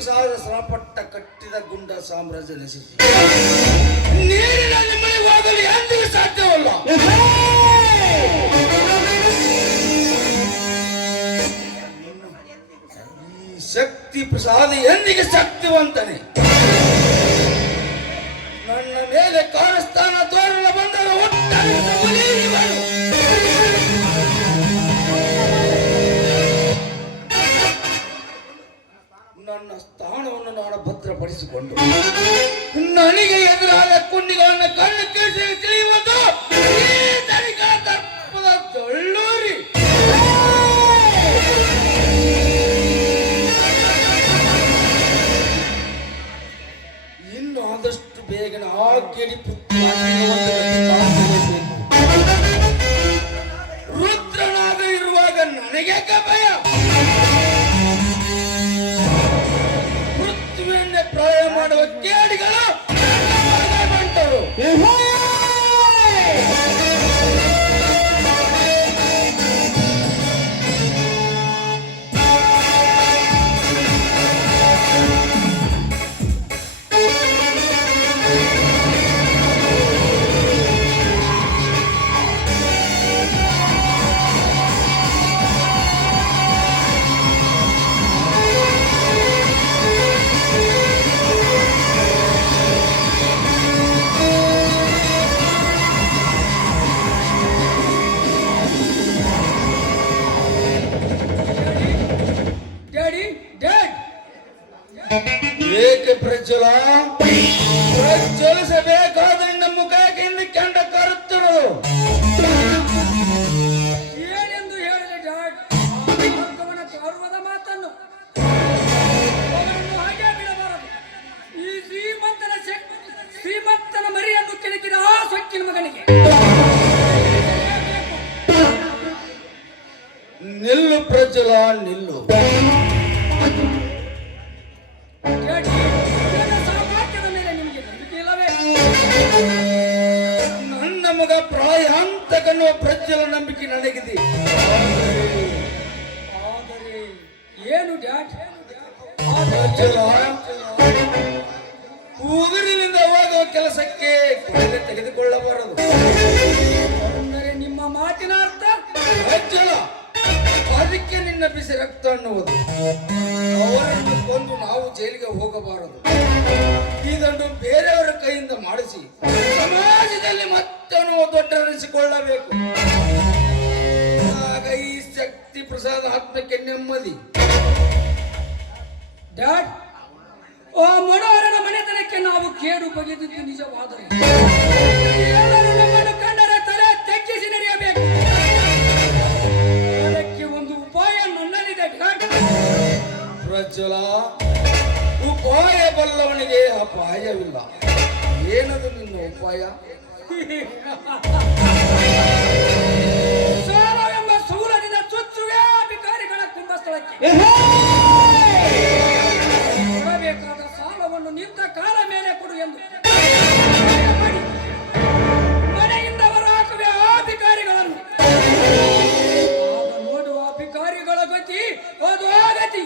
ಪ್ರಸಾದ ಶ್ರಮಪಟ್ಟ ಕಟ್ಟಿದ ಗುಂಡ ಸಾಮ್ರಾಜ್ಯ ನಶಿಸಿ ನೀರಿನ ನಿಮ್ಮನೆ ಹೋಗಲು ಎಂದಿಗೂ ಸಾಧ್ಯವಲ್ಲ. ಈ ಶಕ್ತಿ ಪ್ರಸಾದ ಎಂದಿಗೆ ಶಕ್ತಿವಂತನೇ. ನನ್ನ ಮೇಲೆ ಕಾರಸ್ಥಾನ ತೋರಲ ಬಂದರೆ ಒಟ್ಟಾರೆ ಹುಲಿ ಇವನು. ನನ್ನ ಸ್ಥಾನವನ್ನು ನಾನು ಭದ್ರಪಡಿಸಿಕೊಂಡು ನನಗೆ ಎದುರಾದ ಕುಂಡಿಗಳನ್ನು ಕಣ್ಣು ಕೇಸಿ ತಿಳಿಯುವುದು ಈ ತನಿಖಾ ದರ್ಪದ ಜಳ್ಳೂರಿ. ಇನ್ನು ಆದಷ್ಟು ಬೇಗನೆ ಆ ಗೆಡಿ ರುದ್ರನಾಗ ಇರುವಾಗ ನನಗೆ ಭಯ. ಪೃಥ್ವಿಯನ್ನೇ ಪ್ರಳಯ ಮಾಡುವ ಕೇಡಿಗಳು ಬಂಟರು. ಏಕೆ ಪ್ರಜ್ವಲ ಪ್ರಜ್ವಲಿಸಬೇಕಾದ ನಿನ್ನ ಮುಖಕ್ಕಿಂದ ಕೆಂಡ ಕರುತ್ತಿರುವುದು ಏನೆಂದು ಹೇಳಲಿ ಡಾಡ್? ಭಗವನ ಗೌರವದ ಮಾತನ್ನು ಅವರನ್ನು ಹಾಗೆ ಬಿಡಬಾರದು. ಈ ಶ್ರೀಮಂತನ ಮರಿಯನ್ನು ಕೆಣಕಿದ ಆ ಸೊಕ್ಕಿನ ಮಗನಿಗೆ ನಿಲ್ಲು ಪ್ರಜ್ವಲ ನಿಲ್ಲು. ಸಾಮರ್ಥ್ಯದ ಮೇಲೆ ನಿಮಗೆ ನಂಬಿಕೆ ಇಲ್ಲವೇ? ನನ್ನ ಮಗ ಪ್ರಾಯ ಅಂತ ಕಣ್ಣುವ ಪ್ರಜ್ವಲ ನಂಬಿಕೆ ನನಗಿದೆ. ಆದರೆ ಏನು ಡ್ಯಾಡ್? ಪ್ರಜ್ವಲ ಉಗುರಿನಿಂದ ಹೋಗುವ ಕೆಲಸಕ್ಕೆ ಕೊಡಲೆ ತೆಗೆದುಕೊಳ್ಳಬಾರದು. ಅಂದರೆ ನಿಮ್ಮ ಮಾತಿನ ಅರ್ಥ ಪ್ರಜ್ವಲ ಅದಕ್ಕೆ ನಿನ್ನ ಬಿಸಿ ರಕ್ತ ಅನ್ನುವುದು. ಅವರನ್ನು ಕೊಂದು ನಾವು ಜೈಲಿಗೆ ಹೋಗಬಾರದು. ಇದನ್ನು ಬೇರೆಯವರ ಕೈಯಿಂದ ಮಾಡಿಸಿ ಸಮಾಜದಲ್ಲಿ ಮತ್ತನು ದೊಡ್ಡರಿಸಿಕೊಳ್ಳಬೇಕು. ಆಗ ಈ ಶಕ್ತಿ ಪ್ರಸಾದ ಆತ್ಮಕ್ಕೆ ನೆಮ್ಮದಿ. ಡ್ಯಾಡ್, ಆ ಮನೋಹರನ ಮನೆತನಕ್ಕೆ ನಾವು ಕೇಡು ಬಗೆದಿದ್ದು ನಿಜವಾದರೆ ಎಲ್ಲರೂ ನಮ್ಮನ್ನು ಕಂಡರೆ ತಲೆ ತೆಗ್ಗಿಸಿ ನಡೆಯಬೇಕು. ಅದಕ್ಕೆ ಒಂದು ಉಪಾಯ ನನ್ನಲ್ಲಿದೆ ಡ್ಯಾಡ್. ಪ್ರಜ್ವಲ, ಉಪಾಯ ಬಲ್ಲವನಿಗೆ ಅಪಾಯವಿಲ್ಲ. ಏನದು ನಿನ್ನ ಉಪಾಯ? ಸಾಲವೆಂಬ ಸೂಲದಿಂದ ಚುಚ್ಚುವೆ ಅಧಿಕಾರಿಗಳ ಕುಂಭಸ್ಥಳಕ್ಕೆ. ಕೊಡಬೇಕಾದ ಸಾಲವನ್ನು ನಿಂತ ಕಾಲ ಮೇಲೆ ಕೊಡು ಎಂದು ಮಾಡಿ ಮನೆಯಿಂದ ಹೊರಹಾಕುವೆ ಆ ಅಧಿಕಾರಿಗಳನ್ನು. ಆಗ ನೋಡುವ ಅಧಿಕಾರಿಗಳ ಗತಿ ಅದು ಆಗತಿ.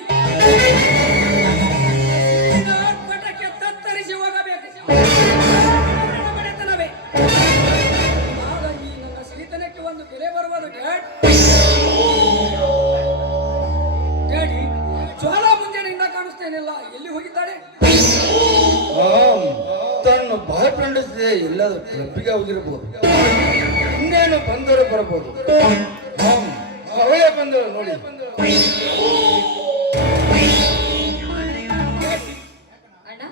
ಪಟಕ್ಕೆ ತತ್ತರಿಸಿ ಹೋಗಬೇಕು. ಮನೆತನವೇ ಆಗ ಈ ನನ್ನ ಸಿರಿತನಕ್ಕೆ ಒಂದು ಬೆಲೆ ಬರುವುದು ಡ್ಯಾಡ್. ಡ್ಯಾಡಿ, ಜ್ವಾಲ ಮುಂಜಾನೆಯಿಂದ ಕಾಣಿಸ್ತೇನಿಲ್ಲ, ಎಲ್ಲಿ ಹೋಗಿದ್ದಾಳೆ? ತನ್ನ ಬಾಯ್ ಫ್ರೆಂಡ್ ಎಲ್ಲದ ಕ್ಲಬ್ಬಿಗೆ ಹೋಗಿರಬಹುದು. ಇನ್ನೇನು ಬಂದರು ಬರಬಹುದು. ಅವಳೇ ಬಂದರು ನೋಡಿ. ಅಣ್ಣ,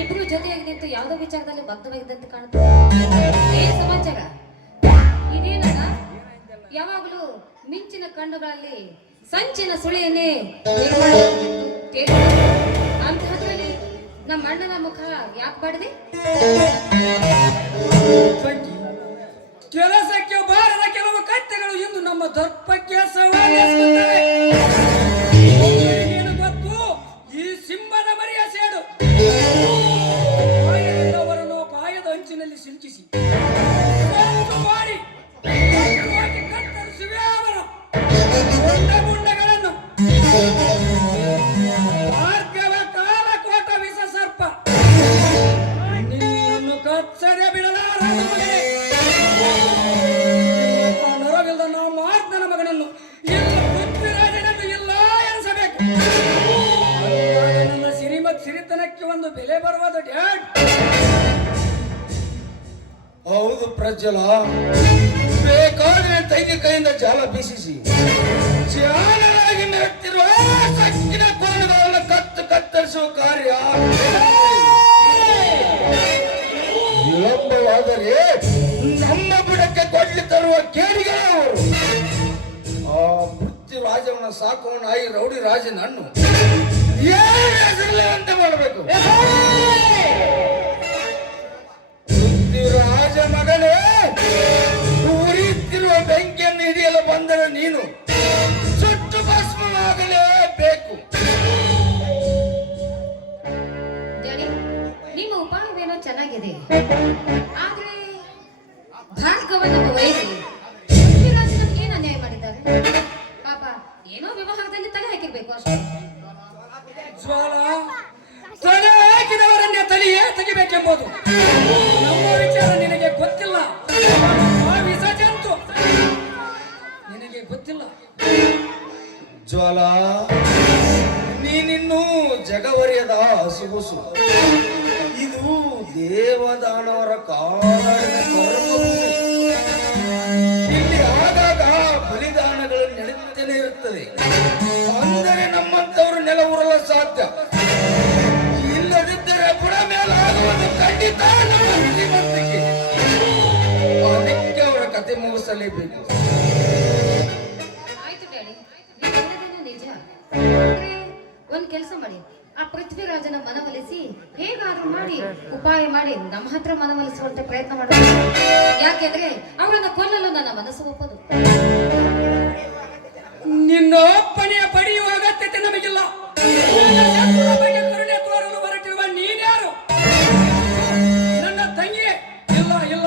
ಇಬ್ರು ಜೊತೆಯಾಗಿ ನಿಂತು ಯಾವುದೋ ವಿಚಾರದಲ್ಲಿ ಬದ್ಧವಾಗಿದ್ದಂತೆ ಕಾಣುತ್ತೆ. ಏನ್ ಸಮಾಚಾರ? ಇದೇನಣ್ಣ, ಯಾವಾಗಲೂ ಮಿಂಚಿನ ಕಣ್ಣುಗಳಲ್ಲಿ ಸಂಚಿನ ಸುಳಿಯನ್ನೇ ಅಂತಹದ್ರಲ್ಲಿ ನಮ್ಮ ಅಣ್ಣನ ಮುಖ ಯಾಕೆ ಬಾಡಿದೆ? ಕೆಲಸಕ್ಕೆ ಬಾರದ ಕೆಲವು ಕತ್ತೆಗಳು ಇಂದು ನಮ್ಮ ದರ್ಪಕ್ಕೆ ಸವಾಲಿಸುತ್ತವೆ. ಏನು ಗೊತ್ತು? ಈ ಸಿಂಹದ ಮರಿಯ ಸೇಡು. ಪಾಯದವರನ್ನು ಪಾಯದ ಅಂಚಿನಲ್ಲಿ ಸಿಲುಕಿಸಿ ಮಾಡಿ ಕತ್ತರಿಸುವೆ ಅವರ ಗುಂಡಗಳನ್ನು. ಬೆಲೆ ಬರುವುದು ಡ್ಯಾಡ್. ಹೌದು ಪ್ರಜ್ವಲ, ಬೇಕಾದ್ರೆ ತಂಗಿ ಕೈಯಿಂದ ಜಾಲ ಬೀಸಿಸಿ ಜಾಲರಾಗಿ ಮೆರೆತಿರುವ ಸಕ್ಕಿನ ಕೋಣಗಳನ್ನು ಕತ್ತರಿಸುವ ಕಾರ್ಯ ವಿಳಂಬವಾದರೆ ನಮ್ಮ ಬುಡಕ್ಕೆ ಕೊಡ್ಲಿ ತರುವ ಕೇಡಿಗೆ ಅವರು. ಆ ಪೃಥ್ವಿರಾಜವನ್ನ ಸಾಕುವನಾಗಿ ರೌಡಿ ರಾಜನನ್ನು ಏನು ಹೆಸರಲ್ಲೇ ಅಂತ ಮಾಡಬೇಕು. ಪೃಥ್ವಿರಾಜ ಮಗನೇ, ಉರಿಯುತ್ತಿರುವ ಬೆಂಕಿಯನ್ನು ಹಿಡಿಯಲು ಬಂದರೆ ನೀನು ಸುಟ್ಟು ಭಸ್ಮವಾಗಲೇಬೇಕು. ಡ್ಯಾಡಿ, ನಿಮ್ಮ ಉಪಾಯವೇನೋ ಚೆನ್ನಾಗಿದೆ, ಆದ್ರೆ ಭಾರ್ಗವ ನಮ್ಮ ವೈರಿ ನಮ್ಗೆ ಏನು ಅನ್ಯಾಯ ಮಾಡಿದ್ದಾರೆ? ಪಾಪ ಏನೋ ವ್ಯವಹಾರದಲ್ಲಿ ತಲೆ ಹಾಕಿರ್ಬೇಕು ಅಷ್ಟೇ. ಜ್ವಾಲ, ತಲೆ ಹಾಕಿದವರನ್ನೇ ತಲೆಯೇ ತೆಗಿಬೇಕೆಂಬುದು ನಮ್ಮ ವಿಚಾರ ನಿನಗೆ ಗೊತ್ತಿಲ್ಲ. ಆ ವಿಷ ಜಂತು ನಿನಗೆ ಗೊತ್ತಿಲ್ಲ. ಜ್ವಾಲ, ನೀನಿನ್ನೂ ಜಗವರಿಯದ ಹಸುಗುಸು. ಇದು ದೇವದಾನವರ ಕಾಡಿನ ಕರ್ಮಭೂಮಿ. ಇಲ್ಲಿ ಆಗಾಗ ಬಲಿದಾನಗಳು ನಡೀತಾನೆ ಇರುತ್ತದೆ. ಅಂದರೆ ನಮ್ಮಂತವರು ನೆಲ ಉರಲು ಸಾಧ್ಯ. ಇಲ್ಲದಿದ್ದರೆ ಬುಡ ಮೇಲಾಗುವುದು ಖಂಡಿತ ನಮ್ಮ ಶ್ರೀಮಂತಿಕೆ. ಅದಕ್ಕೆ ಅವರ ಕತೆ ಮುಗಿಸಲೇಬೇಕು. ಆಯ್ತು ಡ್ಯಾಡಿ, ನೀವು ಹೇಳೋದೇನೋ ನಿಜ. ಆದ್ರೆ ಒಂದ್ ಕೆಲಸ ಮಾಡಿ, ಆ ಪೃಥ್ವಿರಾಜನ ಮನವೊಲಿಸಿ ಹೇಗಾದ್ರೂ ಮಾಡಿ ಉಪಾಯ ಮಾಡಿ ನಮ್ಮ ಹತ್ರ ಮನವೊಲಿಸುವಂತೆ ಪ್ರಯತ್ನ ಮಾಡಬೇಕು. ಯಾಕೆಂದ್ರೆ ಅವರನ್ನ ಕೊಲ್ಲಲು ನನ್ನ ಮನಸ್ಸು ಒಪ್ಪದು. ನಿನ್ನ ಒಪ್ಪನೆಯ ಪಡೆಯುವ ಅಗತ್ಯತೆ ನಮಗಿಲ್ಲ. ನನ್ನ ಶತ್ರುಗಳ ಬಗ್ಗೆ ಕರುಣೆ ತೋರಲು ಹೊರಟಿರುವ ನೀನ್ಯಾರು? ನನ್ನ ತಂಗಿಯೇ? ಇಲ್ಲ ಇಲ್ಲ,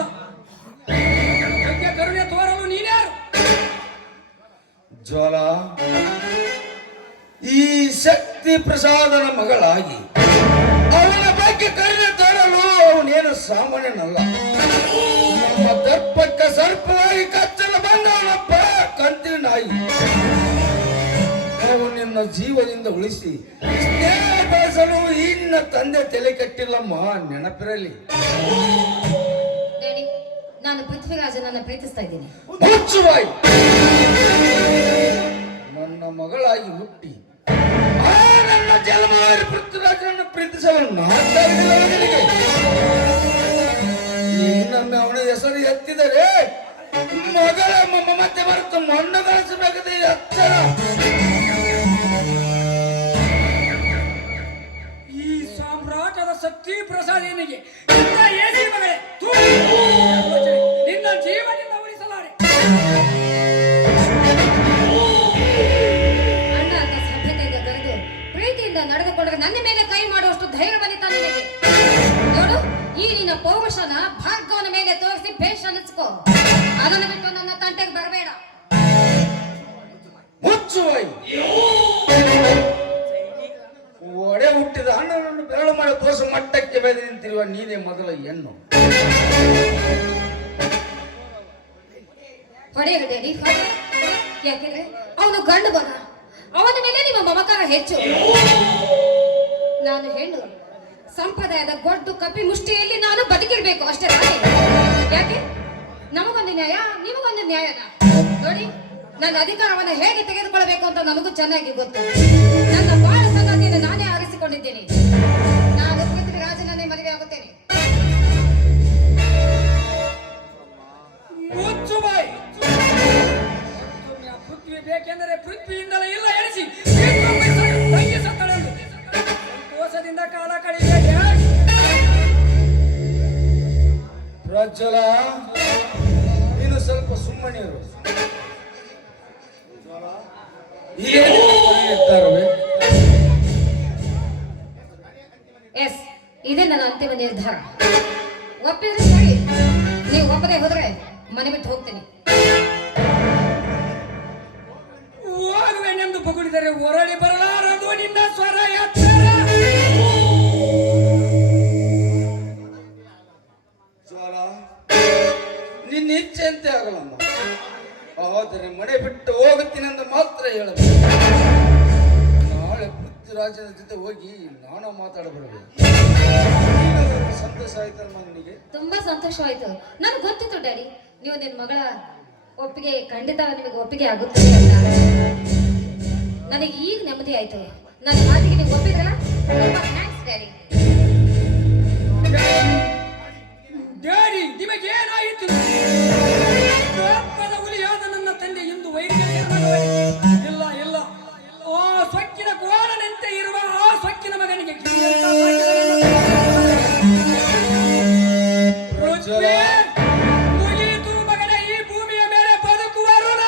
ಬಗ್ಗೆ ಕರುಣೆ ತೋರಲು ನೀನ್ಯಾರು? ಜ್ವಾಲ, ಈ ಶಕ್ತಿ ಪ್ರಸಾದನ ಮಗಳಾಗಿ ಅವನ ಬಗ್ಗೆ ಕರುಣೆ ತೋರಲು ಅವನೇನು ಸಾಮಾನ್ಯನಲ್ಲ. ನಮ್ಮ ದರ್ಪಕ್ಕೆ ಸರ್ಪವಾಗಿ ಕಚ್ಚಲು ಬಂದವನಪ್ಪ ಕಂತಿನ ನಾಯಿ. ಅವನು ನಿನ್ನ ಜೀವದಿಂದ ಉಳಿಸಿ ಸ್ನೇಹ ಬೆಳೆಸಲು ಈ ನಿನ್ನ ತಂದೆ ತಲೆ ಕಟ್ಟಿಲ್ಲಮ್ಮ, ನೆನಪಿರಲಿ. ಡ್ಯಾಡಿ, ನಾನು ಪೃಥ್ವಿರಾಜನನ್ನ ಪ್ರೀತಿಸ್ತಾ ಇದ್ದೀನಿ. ಮುಚ್ಚುವಾಯಿ, ನನ್ನ ಮಗಳಾಗಿ ಹುಟ್ಟಿ ಆ ನನ್ನ ಜನ್ಮವಾರಿ ಪೃಥ್ವಿರಾಜನನ್ನು ಪ್ರೀತಿಸಲು ಮಾತಾಡಿಲ್ಲ ನಿನಗೆ. ಇನ್ನೊಮ್ಮೆ ಅವನ ಹೆಸರು ಎತ್ತಿದರೆ ಮಗಳ ಮಮತೆ ಮರೆತು ಮಣ್ಣು ಗಳಿಸಬೇಕಾದ ಎಚ್ಚರ. ಈ ಸಾಮ್ರಾಟದ ಶಕ್ತಿ ಪ್ರಸಾದನಿಗೆ ಇಂಥ ಏಸಿ ಮಗಳೇ, ಥು! ನಿನ್ನ ಜೀವನದಿಂದ ಉಳಿಸಲಾರೆ. ಅಣ್ಣ ಅಂತ ಸಭ್ಯತೆಯಿಂದ ಕರೆದು ಪ್ರೀತಿಯಿಂದ ನಡೆದುಕೊಂಡ್ರೆ ನನ್ನ ಮೇಲೆ ಕೈ ಮಾಡುವಷ್ಟು ಧೈರ್ಯ ಬಂದಿತ್ತ ನಿನಗೆ? ನೋಡು, ಈ ನಿನ್ನ ಪೌರುಷನ ಭಾರ್ಗವನ ಮೇಲೆ ತೋರಿಸಿ ಭೇಷ ಅನ್ನಿಸ್ಕೋ. ಅದನ್ನು ಬಿಟ್ಟು ನನ್ನ ತಂಟೆಗೆ ಬರಬೇಡ. ಮುಚ್ಚುವಾಯಿ, ಒಡೆ ಹುಟ್ಟಿದ ಅಣ್ಣನನ್ನು ಬೆರಳು ಮಾಡಿ ತೋರಿಸ ಮಟ್ಟಕ್ಕೆ ಬೆಳೆದು ನಿಂತಿರುವ ನೀನೇ ಮೊದಲ ಹೆಣ್ಣು. ಹೊಡೆಯರು ಡ್ಯಾಡಿ, ಹೊಡೆ. ಯಾಕೆಂದ್ರೆ ಅವನು ಗಂಡು ಮಗ, ಅವನ ಮೇಲೆ ನಿಮ್ಮ ಮಮಕಾರ ಹೆಚ್ಚು. ನಾನು ಹೆಣ್ಣು, ಸಂಪ್ರದಾಯದ ಗೊಡ್ಡು ಕಪ್ಪಿ ಮುಷ್ಟಿಯಲ್ಲಿ ನಾನು ಬದುಕಿರ್ಬೇಕು ಅಷ್ಟೇ ತಾನೇ? ಯಾಕೆ ನಮಗೊಂದು ನ್ಯಾಯ, ನಿಮಗೊಂದು ನ್ಯಾಯನ? ನೋಡಿ, ನನ್ನ ಅಧಿಕಾರವನ್ನು ಹೇಗೆ ತೆಗೆದುಕೊಳ್ಳಬೇಕು ಅಂತ ನನಗೂ ಚೆನ್ನಾಗಿ ಗೊತ್ತು. ನನ್ನ ಬಾಳ ಸಂಗಾತಿಯನ್ನು ನಾನೇ ಆರಿಸಿಕೊಂಡಿದ್ದೇನೆ. ನಾನು ಪೃಥ್ವಿರಾಜನನ್ನೇ ಮದುವೆ ಆಗುತ್ತೇನೆ. ಮುಚ್ಚು ಬಾಯಿ. ಪೃಥ್ವಿ ಬೇಕೆಂದರೆ ಪೃಥ್ವಿಯಿಂದಲೇ ಇಲ್ಲ ಎನಿಸಿ ತಂಗಿ ಸತ್ತಳೆಂದು ಸಂತೋಷದಿಂದ ಕಾಲ ಕಳೆಯಬೇಡ. ಪ್ರಜ್ವಲ, ನೀನು ಸ್ವಲ್ಪ ಸುಮ್ಮನಿರು. ಎಸ್, ಇದೇ ನನ್ನ ಅಂತಿಮ ನಿರ್ಧಾರ. ಒಪ್ಪಿದ್ರೆ ಸರಿ, ನೀವು ಒಪ್ಪದೆ ಹೋದ್ರೆ ಮನೆ ಬಿಟ್ಟು ಹೋಗ್ತೇನೆ. ಹೋಗುವೆನೆಂದು ಬಗುಳಿದರೆ ಹೊರಳಿ ಬರಲಾರದು ನಿನ್ನ ಸ್ವರ ಎತ್ತರ. ಜ್ವಾಲ, ನಿನ್ನ ಇಚ್ಛೆಯಂತೆ ಆಗಲಮ್ಮ. ಆದರೆ ಮನೆ ಬಿಟ್ಟು ಹೋಗುತ್ತೀನೆಂದು ಮಾತ್ರ ಹೇಳಬೇಕು. ನಾಳೆ ಪೃಥ್ವಿರಾಜ ರಾಜನ ಜೊತೆ ಹೋಗಿ ನಾನು ಮಾತಾಡಬರಬೇಕು. ಸಂತೋಷ ಆಯ್ತಮ್ಮ ನಿನಗೆ? ತುಂಬಾ ಸಂತೋಷವಾಯ್ತು. ನನಗೆ ಗೊತ್ತಿತ್ತು ಡ್ಯಾಡಿ, ನೀವು ನಿನ್ನ ಮಗಳ ಒಪ್ಪಿಗೆ ಖಂಡಿತ ನಿಮಗೆ ಒಪ್ಪಿಗೆ ಆಗುತ್ತದೆ ಅಂತ. ನನಗೆ ಈಗ ನೆಮ್ಮದಿ ಆಯ್ತು. ನನ್ನ ಮಾತಿಗೆ ನೀವು ಒಪ್ಪಿದ್ರಲ್ಲ, ತುಂಬಾ ಥ್ಯಾಂಕ್ಸ್ ಡ್ಯಾಡಿ. ಡ್ಯಾಡಿ, ನಿಮಗೇನಾಯಿತು? ಹುಲಿಯಾದ ನನ್ನ ತಂದೆ ಇಂದು ವೈದ್ಯರಿಗೆ ಇಲ್ಲ ಇಲ್ಲ, ಆ ಸೊಕ್ಕಿನ ಕೋಣನಂತೆ ಇರುವ ಆ ಸೊಕ್ಕಿನ ಮಗನಿಗೆ ಮುಗಿಯಿತು ಮಗನ ಈ ಭೂಮಿಯ ಮೇಲೆ ಬದುಕುವ ಋಣ.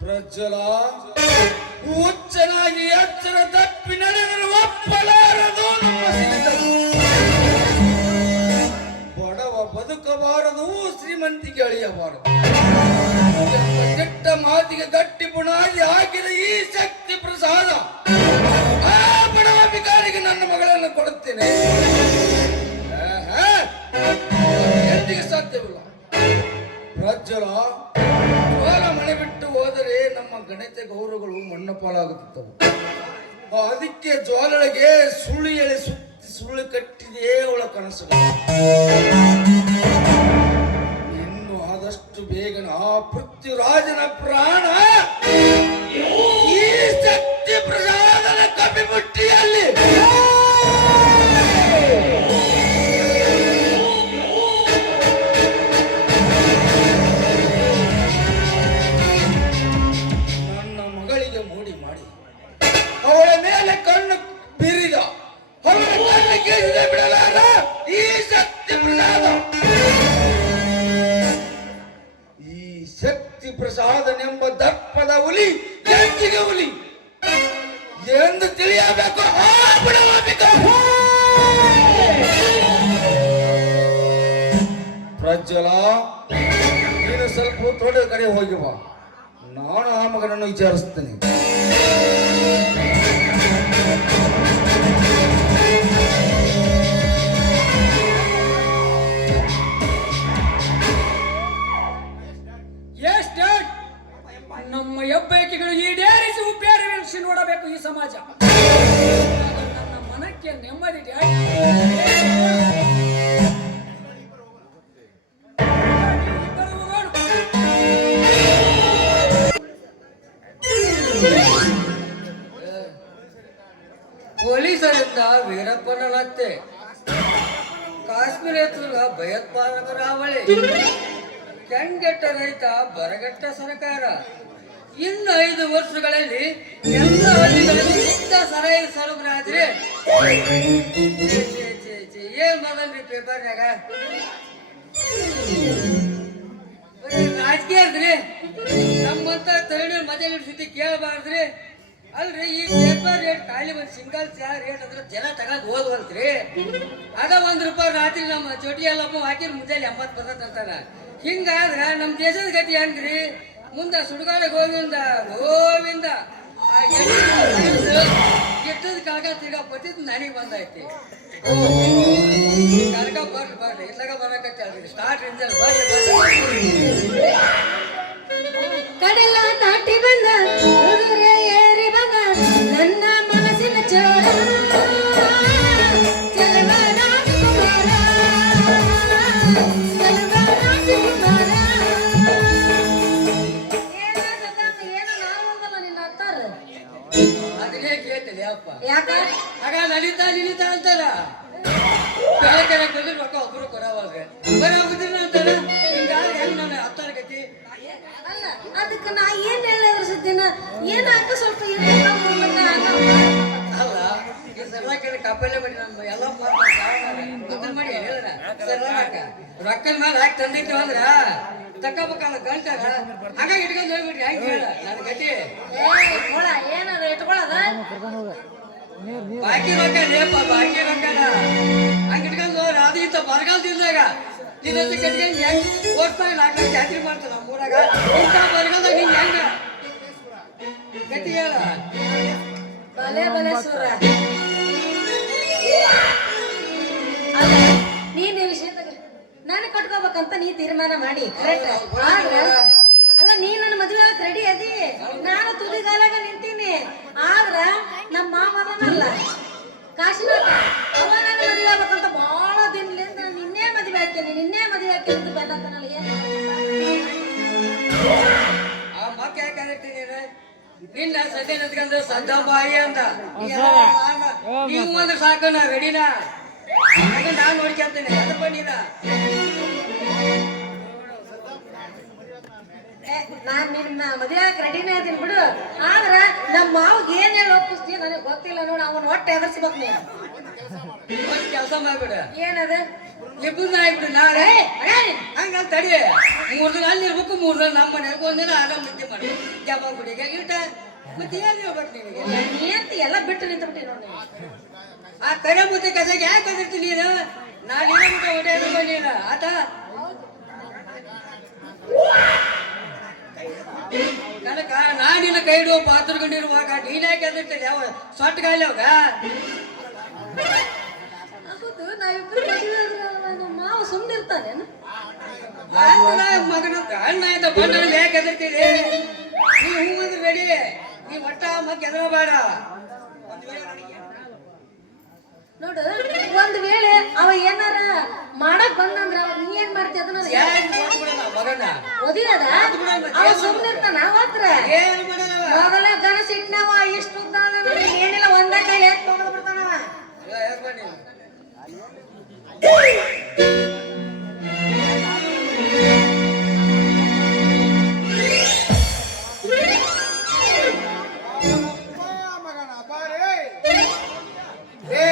ಪ್ರಜ್ವಲ, ಹುಚ್ಚನಾಗಿ ಎಚ್ಚರ ತಪ್ಪಿ ನಡೆದರೂ ಒಪ್ಪಲಾರದು ನಮ್ಮ ಸಿರಿತನ. ಬಡವ ಬದುಕಬಾರದು, ಶ್ರೀಮಂತಿಗೆ ಅಳಿಯಬಾರದು. ಕೆಟ್ಟ ಮಾತಿಗೆ ಗಟ್ಟಿ ಬುನಾದಿ ಹಾಕಿದ ಈ ಶಕ್ತಿ ಪ್ರಸಾದ ಆ ಬಡವ ಬಿಕಾರಿಗೆ ನನ್ನ ಮಗಳನ್ನು ಕೊಡುತ್ತೇನೆ. ಎಂದಿಗೆ ಸಾಧ್ಯವಿಲ್ಲ. ಪ್ರಜ್ವಲ, ಜ್ವಾಲ ಮನೆ ಬಿಟ್ಟು ಹೋದರೆ ನಮ್ಮ ಘನತೆ ಗೌರವಗಳು ಮಣ್ಣು ಪಾಲಾಗುತ್ತಿದ್ದವು. ಅದಕ್ಕೆ ಜ್ವಾಲೊಳಗೆ ಸುಳ್ಳು ಎಳೆ ಸುತ್ತಿ ಸುಳ್ಳು ಕಟ್ಟಿದೆ ಅವಳ ಕನಸುಗಳು. ಇನ್ನು ಆದಷ್ಟು ಬೇಗನೆ ಆ ಪೃಥ್ವಿರಾಜನ ಪ್ರಾಣ ಈ ಶಕ್ತಿ ಪ್ರಸಾದನ ಕಪಿಮುಟ್ಟಿಯಲ್ಲಿ ನನ್ನ ಮಗಳಿಗೆ ಮೂಡಿ ಮಾಡಿ ಅವಳ ಮೇಲೆ ಕಣ್ಣು ಬೀರಿದ ಅವಳ ಕಣ್ಣು ಕೇಳಿದ ಬಿಡಲಾರ ಈ ಶಕ್ತಿ ಪ್ರಸಾದ. ಈ ಶಕ್ತಿ ಪ್ರಸಾದನೆಂಬ ದಪ್ಪದ ಹುಲಿ ಎಂದಿಗೆ ಹುಲಿ ಎಂದು ತಿಳಿಯಬೇಕು. ಪ್ರಜ್ವಲ, ನೀನು ಸ್ವಲ್ಪ ತೋಟದ ಕಡೆ ಹೋಗಿ ಬಾ. ನಾನು ಆ ಮಗನನ್ನು ವಿಚಾರಿಸ್ತೇನೆ. ನಮ್ಮ ಹೆಬ್ಬಯಕೆಗಳು ಈಡೇರಿಸಿ ಉಪೇರಿಸಿ ನೋಡಬೇಕು ಈ ಸಮಾಜ. ನನ್ನ ಮನಕ್ಕೆ ನೆಮ್ಮದಿ. ಪೊಲೀಸರಿಂದ ವೀರಪ್ಪನ ಹತ್ಯೆ, ಕಾಶ್ಮೀರೇತರ ಭಯೋತ್ಪಾದಕರ ಹಾವಳಿ, ಕೆಂಗೆಟ್ಟ ರೈತ ಬರಗಟ್ಟ ಸರ್ಕಾರ. ಇನ್ನು 5 ವರ್ಷಗಳಲ್ಲಿ ಎಲ್ಲ ಹಳ್ಳಿಗಳಿಗೂ ಮುಕ್ತ ಸರಾಯಿ ಸರಬರಾಜ್ರಿ. ಏನ್ ಮಾಡಲ್ರಿ ಪೇಪರ್ನಾಗ? ರಾಜಕೀಯ ಅಲ್ರಿ, ನಮ್ಮಂತ ತರುಣ ಮಜಾ ಸುದ್ದಿ ಕೇಳಬಾರ್ದ್ರಿ. ಅಲ್ರಿ, ಈ ಪೇಪರ್ ರೇಟ್ ಖಾಲಿ ಬಂದು ಸಿಂಗಲ್ ರೇಟ್ ಅಂದ್ರೆ ಜನ ತಗೊಂಡ್ ಹೋದ್ವಲ್ತ್ರಿ. ಅದ ₹1 ರಾತ್ರಿ ನಮ್ಮ ಚೋಟಿ ಎಲ್ಲಪ್ಪ ಹಾಕಿರ್ ಮುಂಜಾನೆ 80% ಅಂತಾರ. ಹಿಂಗಾದ್ರ ನಮ್ ದೇಶದ ಗತಿ ಹೆಂಗ್ರಿ? ಮುಂದ ಸುಡುಗಾಡ ಗೋವಿಂದ ಗೋವಿಂದ ಎಟ್ಟದ ಕಳಗ ತಿರ್ಗಾ ಬತ್ತಿದ್ ನನಗೆ ಬಂದೈತಿ. ಕಳಗ ಬರ್ರಿ ಇಟ್ಲಾಗ ಬರಕತ್ತಲ್ರಿ. ಸ್ಟಾರ್ಟ್ ಇಂಜಲ್ ಬರ್ರಿ. ಕಡಲ ದಾಟಿ ಬಂದ ಕುದುರೆ ಏರಿ ಬಂದ ನನ್ನ ಮನಸ್ಸಿನ ಚೋರ ಚಲವ ರಾಜಕುಮಾರ, ಚಲವ ರಾಜಕುಮಾರ. ಏನು ನಾವಲ್ಲ ನಿನ್ನ ಅತ್ತಾರ ಅದನ್ನೇ ಕೇಳ್ತೇನೆ ಅಪ್ಪ. ಯಾಕ ಆಗ ನಡೀತಾ ಅಂತಾರ. ಬೆಳಕರ ಬಂದ್ರೆ ರೊಕ್ಕ ಒಬ್ರು ಕೊಡವಾಗ ಬರೀ ಹೋಗುದಿಲ್ಲ ಅಂತಾರ. ಹಿಂಗಾದ್ರೆ ಹೆಂಗ್ ನನ್ನ ಅತ್ತಾರ ಗತಿ? ಅಲ್ಲ, ಅದಕ್ಕೆ ನಾ ಏನ್ ಹೇಳಿದ್ರ ಸದ್ಯನ ಏನ ಹಾಕ ಸ್ವಲ್ಪ ಅಲ್ಲ, ಈ ಸರ್ಲ ಕೇಳಿ ಕಪ್ಪಲ್ಲೇ ಬನ್ನಿ ನಮ್ಮ ಎಲ್ಲ ಗೊತ್ತಿನ ಮಾಡಿ ಹೇಳ ಸರ್ಲಾಕ ರೊಕ್ಕದ ಮೇಲೆ ಹಾಕಿ ತಂದಿತ್ತು ಅಂದ್ರ ತಕ್ಕಬೇಕಲ್ಲ ಗಂಟಾರ. ಹಾಗಾಗಿ ಇಟ್ಕೊಂಡು ಹೋಗ್ಬಿಟ್ರಿ. ಹೆಂಗ್ ಹೇಳ ನನ್ನ ಗತಿ? ಏನಾರ ಇಟ್ಕೊಳ್ಳೋದ ಬಾಕಿ ರೊಕ್ಕ ಲೇಪ, ಬಾಕಿ ರೊಕ್ಕನ ಹಂಗ ಇಟ್ಕೊಂಡು ಹೋಗ್ರ. ಅದು ಇಂತ ಬರಗಾಲದಿಂದಾಗ ನಿನ್ನಂತ ಕಟ್ಕೊಂಡು ಹೆಂಗ್ ಓದ್ತಾಗ 4 ಲಕ್ಷ ಜಾತ್ರೆ ಮಾಡ್ತಾರ ನಮ್ಮೂರಾಗ. ಇಂಥ ಬರಗಾಲದಾಗ ನಿಂಗೆ ಹೆಂಗ ಗತಿ ಹೇಳ? ಬಲೆ ಬಲೆ ಸೂರ. ಅಲ್ಲ, ನೀನ್ ಈ ವಿಷಯದಾಗ ನಾನು ಕಟ್ಕೋಬೇಕಂತ ನೀ ತೀರ್ಮಾನ ಮಾಡಿ ಕರೆಕ್ಟ್. ಆದ್ರೆ ಅಲ್ಲ, ನೀ ನನ್ನ ಮದುವೆ ಆದ್ರ ನಮ್ಮ ಮಾವನಲ್ಲ ಕಾಶಿನಾಥ ಅವ ನನ್ನ ಮದುವೆ ಆಗ್ಬೇಕಂತ ಬಹಳ ದಿನಲಿಂದ ನಿನ್ನೆ ಮದುವೆ ಹಾಕೇನಿ ಅಂತ ಬೆನ್ನತ್ತನಲ್ಲ ಏನು ಆ ಮಕ್ಕ ಯಾಕೆ ಆಗಿರ್ತೀನಿ ನಿನ್ನ ಸದ್ಯ ನಿಂತ್ಕೊಂಡು ಸದ್ದಾಂಬಾಯಿ ಅಂತ ನೀವು ಅಂದ್ರೆ ಸಾಕು ನಾ ರೆಡಿನಾ ನಾನು ನೋಡ್ಕೊಂತೀನಿ ಅದ್ರ ಬನ್ನಿನ ನಾನ್ ನಿನ್ನ ಮದುವೆ ರೆಡಿನೇ ಅದೀನಿ ಬಿಡು ಆದ್ರ ನಮ್ಮ ಮಾವಿಗೆ ಏನ್ ಹೇಳಿ ಒಪ್ಪಿಸ್ತೀಯ ನನಗೆ ಗೊತ್ತಿಲ್ಲ ನೋಡು ಅವನ್ ಹೊಟ್ಟೆ ಎದರ್ಸ್ಬೇಕು ನೀನು ಒಂದ್ ಕೆಲಸ ಮಾಡ್ಬಿಡ ಏನದ ಇಬ್ಬರನ್ನ ಆಗ್ಬಿಡು ನಾಳೆ ಹಂಗಂತ ತಡಿ 3 ದಿನ ಅಲ್ಲಿ ಇರ್ಬೇಕು 3 ದಿನ ನಮ್ಮ ಮನೆಗೆ ಒಂದಿನ ಆರಾಮ್ ನಿದ್ದೆ ಮಾಡಿ ಜಪ ಗುಡಿಗೆ ಇಟ್ಟ ಮತ್ತೆ ಏನ್ ಹೇಳ್ಬೇಕು ನಿನಗೆ ನೀ ಅಂತ ಎಲ್ಲ ಬಿಟ್ಟು ನಿಂತ್ಬಿಟ್ಟಿ ನೋಡಿ ಆ ಕರೆ ಮುದ್ದೆ ಕಸಗೆ ಯಾಕೆ ಕದಿರ್ತೀನಿ ನೀನು ನಾನು ಏನಂತ ಹೊಡೆಯೋದು ಬಂದಿಲ್ಲ ಆತ ಕನಕ ನಾನಿನ್ನ ಕೈ ಹಿಡುವ ಪಾತ್ರಗೊಂಡಿರುವಾಗ ನೀನ್ ಯಾಕೆ ಕದಿರ್ತೀನಿ ಯಾವ ಸೊಟ್ಟಗಾಲಿ ಅವಾಗ ಹೌದು ನಾವಿಬ್ರು ಮದುವೆ ಆದ್ರೆ ನಮ್ಮ ಮಾವ ಸುಮ್ಮನೆ ಇರ್ತಾನೇನು ಮಗನ ಅಣ್ಣ ಅಂತ ಬಂದ ಯಾಕೆ ಕದಿರ್ತೀನಿ ನೀ ಹೂ ಅಂದ್ರೆ ರೆಡಿ ನೀ ಒಟ್ಟ ಮತ್ತೆ ಎದ್ರ ಬೇಡ ನೋಡು ಒಂದ್ ವೇಳೆ ಅವ ಏನಾರ ಮಾಡಕ್ ಬಂದಂದ್ರ ನೀ ಏನ್ ಮಾಡ್ತೀಯ ಅದನ್ನ ಮಗನ ಓದಿನದ ಅವ ಸುಮ್ಮನೆ ಇರ್ತಾನ ಅವತ್ರ ಏನ್ ಮಾಡಲ್ಲವ ಮೊದಲ ಗನಸಿಟ್ನವ ಇಷ್ಟು ಉದ್ದ ಅದಾನ, ಏನಿಲ್ಲ ಒಂದ ಕೈ ಎತ್ ತಗೊಂಡ್ ಬಿಡ್ತಾನವ ಮಗನ ಬಾರೇ ಏ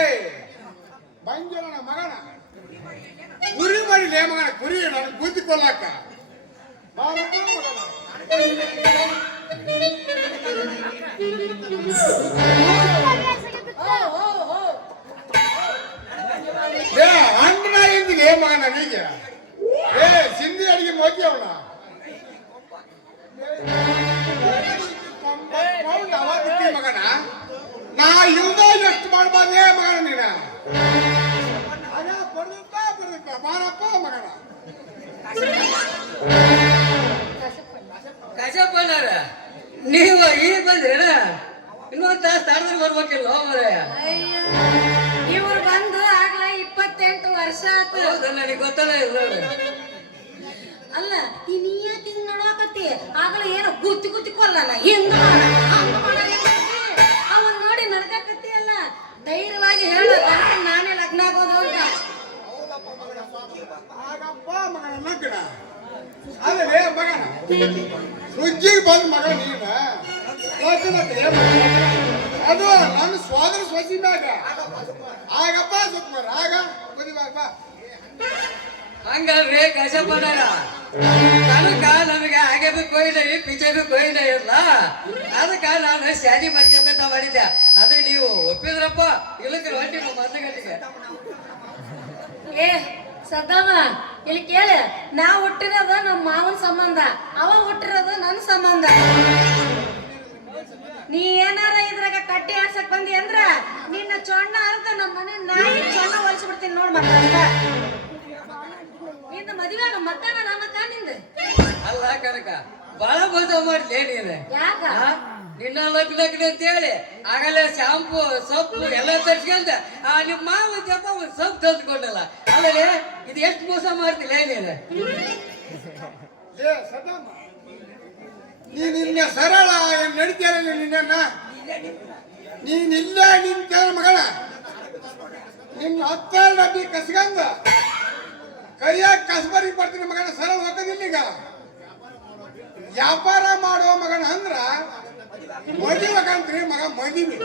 ಬಂಜರನ ಮಗನ ಕುರಿ ಮಾಡಿಲ್ಲ ಮಗನ ಕುರಿ ನನಗೆ ಬುದ್ಧಿ ಕೊಲ್ಲಾಕ ಬಾರಪ್ಪ ಮಗನ ಏ ಅಣ್ಣ ಎಂದಿಲ್ಲ ಏ ಮಗನ ನನಗೆ ಏ ಸಿಂಧಿ ಅಡಿಗೆ ಮೋದಿ ಅವನ ಮಗನ ನಾ ಇಲ್ದ ಎಷ್ಟು ಮಾಡ್ಬಾರ್ದೇ ಮಗನ ನೀನ ಬರುತ್ತ ಬಾರಪ್ಪ ಮಗನ ಕಶಪ್ಪನಾರ ನೀವು ಈಗ ಬಂದ್ರೇನ ಇನ್ನೊಂದ್ ತಾಸು ತಡದ್ರೆ ಬರ್ಬೇಕಿಲ್ಲ ಮರೆ ಇವ್ರು ಬಂದು ಆಗ್ಲ 28 ವರ್ಷ ಆತು ನನಗೆ ಗೊತ್ತಲ್ಲ ಇಲ್ಲ ಅಲ್ಲ ನೀ ಯಾಕೆ ಹಿಂಗ್ ನೋಡಾಕತ್ತಿ ಆಗಲ ಏನೋ ಗುತ್ತಿ ಕೊಲ್ಲಲ್ಲ ಹಿಂಗ ಅವನ್ ನೋಡಿ ನಡ್ಕಾಕತ್ತಿ ಅಲ್ಲ ಧೈರ್ಯವಾಗಿ ಹೇಳು ನಾನೇ ಲಗ್ನ ಆಗೋದು ಅಂತ ಆಗಪ್ಪ ಮಗನ ಲಗ್ನ ಅದೇ ಮಗನ ಸುಜ್ಜಿಗೆ ಬಂದ ಮಗ ನೀನ ಅದು ನನ್ನ ಸ್ವಾದರ ಸ್ವಸಿ ಮ್ಯಾಗ ಆಗಪ್ಪ ಸುತ್ಮರ ಆಗ ಬದಿವಾಗ ಬಾ ಹಂಗಲ್ರಿ ಕಶಪ್ಪನಾರ ಕನಕ ನಮಗೆ ಹಾಗೆ ಬಿ ಕೊಯ್ದ ಪಿಚೆ ಬಿ ಕೊಯ್ದ ಇಲ್ಲ ಅದಕ್ಕ ನಾನು ಶಾದಿ ಮಾಡ್ಕೊಂತ ಮಾಡಿದ್ದೆ ಆದ್ರೆ ನೀವು ಒಪ್ಪಿದ್ರಪ್ಪ ಇಲ್ಲಕ್ಕೆ ಹೊಂಟಿ ನಾವು ಮದ್ದಗಟ್ಟಿಗೆ ಏ ಸದ್ದಮ್ಮ ಇಲ್ಲಿ ಕೇಳ ನಾ ಹುಟ್ಟಿರೋದು ನಮ್ಮ ಮಾವನ ಸಂಬಂಧ ಅವ ಹುಟ್ಟಿರೋದು ನನ್ನ ಸಂಬಂಧ ನೀ ಏನಾರ ಇದ್ರಾಗ ಕಟ್ಟಿ ಆಡ್ಸಕ್ ಬಂದಿ ಅಂದ್ರ ನಿನ್ನ ಚೊಣ್ಣ ಅರ್ಧ ನಮ್ಮ ಮನೆ ನಾಯಿ ಚೊಣ್ಣ ಹೊಲ್ಸ್ಬಿಡ್ತೀನಿ ನೋಡ್ ಮತ್ತ ನಿಂದ ಮದುವೆ ಮತ್ತನ ನಮಕ ನಿಂದ ಅಲ್ಲ ಕನಕ ಬಾಳ ಬದ ಮಾಡ್ಲಿ ನೀನು ಯಾಕ ನಿನ್ನ ಲಗ್ನ ಅಂತ ಹೇಳಿ ಆಗಲೇ ಶಾಂಪು ಸೊಪ್ಪು ಎಲ್ಲ ತರ್ಸ್ಕೊಂಡ ನಿಮ್ಮ ಮಾವ ಜಪ್ಪ ಒಂದು ಸೊಪ್ಪು ತಂದ್ಕೊಂಡಲ್ಲ ಅಲ್ಲೇ ಇದು ಎಷ್ಟು ಮೋಸ ಮಾಡ್ತಿಲ್ಲ ನೀನು ಏ ಸದಮ್ಮ ನೀನಿನ್ನ ಸರಳ ಏನ್ ನಡೀತೀರ ನಿನ್ನ ನೀನಿಲ್ಲ ನಿನ್ ಕೇಳ ಮಗಳ ನಿನ್ನ 10 ಡಬ್ಬಿ ಕಸ್ಗಂದ ಕೈಯಾಗ ಕಸ್ಬರಿ ಬರ್ತೀನಿ ಮಗನ ಸರಳ ಹೋಗೋದಿಲ್ಲ ಈಗ ವ್ಯಾಪಾರ ಮಾಡುವ ಮಗನ ಅಂದ್ರ ಮದುವೆಗಂತ್ರಿ ಮಗ ಮದುವೆ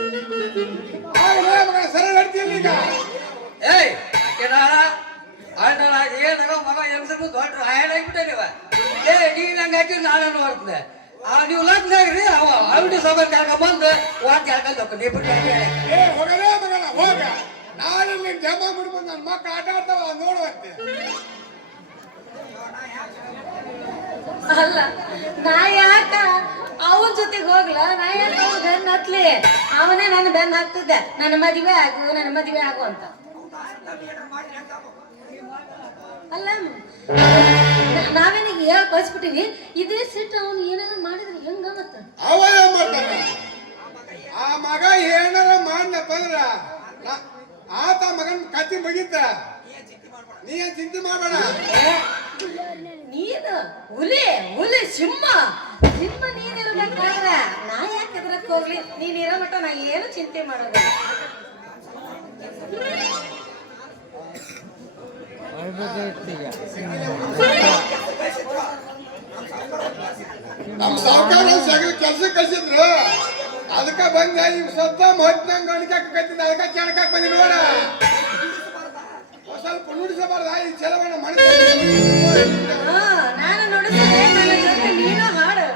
ಆಗಲೇ ಮಗನ ಸರಳ ನಡ್ತೀರಿ ಈಗ ಏಯ್ ಅಣ್ಣ ಏನಾಗ ಮಗ ಹೆಂಗಸರು ದೊಡ್ಡ ಹಾಯಾಗಿಬಿಟ್ಟೇವ ಏ ನೀನ್ ಹಂಗ ಹಾಕಿ ನಾನು ನೋಡ್ತದೆ ನೀವು ಲಗ್ನ ಆಗ್ರಿ ಅವ ಅವಡಿ ಸೊಗರ್ ಕರ್ಕೊಂಡ್ ಬಂದು ವಾಟ್ ಕರ್ಕೊಂಡ್ ಏ ಹೋಗಲೇ ಮಗನ ಹೋಗ ನಾಳೆ ಜಮಾ ಬಿಡ್ಬೋದು ನನ್ನ ಮಕ್ಕಳು ಆಟ ಆಡ್ತಾವ ನೋಡುವಂತೆ ಅಲ್ಲ ನಾ ಯಾಕ ಅವನ ಜೊತೆಗೆ ಹೋಗ್ಲ ನಾ ಯಾಕ ಅವ್ನ ಬೆನ್ನ ಹತ್ಲಿ ಅವನೇ ನನ್ನ ಬೆನ್ನ ಹತ್ತಿದ್ದೆ ನನ್ನ ಮದುವೆ ಆಗು ಅಂತ ಅಲ್ಲ ನಾವೇನಿಗೆ ಹೇಳಿ ಕಳ್ಸ್ಬಿಟ್ಟಿವಿ ಇದೇ ಸಿಟ್ಟು ಅವನು ಏನಾದ್ರು ಮಾಡಿದ್ರೆ ಹೆಂಗ ಮತ್ತ ಅವ ಏನ್ ಮಾಡ್ತಾನ ಆ ಮಗ ಏನಾರ ಮಾಡ್ಲಪ್ಪ ಅಂದ್ರ ಆತ ಮಗನ್ ಕತ್ತಿ ಮುಗಿತ ನೀ ಏನ್ ಚಿಂತೆ ಮಾಡಬೇಡ. ನೀನು ಹುಲಿ ಹುಲಿ ಸಿಂಹ ಸಿಂಹ ನೀನಿರ್ಬೇಕಾದ್ರ ನಾ ಯಾಕೆ ಎದ್ರಕ್ ಹೋಗ್ಲಿ, ನೀನ್ ಇರೋ ಮಟ್ಟ ನಾ ಏನು ಚಿಂತೆ ಮಾಡೋದು. ನಮ್ ಸಾವುಕಾರ ಕೆಲಸ ಕಳ್ಸಿದ್ರು, ಅದಕ್ಕ ಬಂದ ಈಗ ಸದ್ದ ಮಹತ್ನಂಗ ಗಣಿಕಾಕತ್ತಿದ್ದ, ಅದಕ್ಕ ಚಣಕಾಕ್ ಬಂದಿ ನೋಡ. ಸ್ವಲ್ಪ ನುಡಿಸಬಾರ್ದ ಈ ಚಲವಣ್ಣ ಮನೆ ನಾನು ನುಡಿಸಿದ್ರೆ ನನ್ನ ಜೊತೆ ನೀನು ಹಾಡು.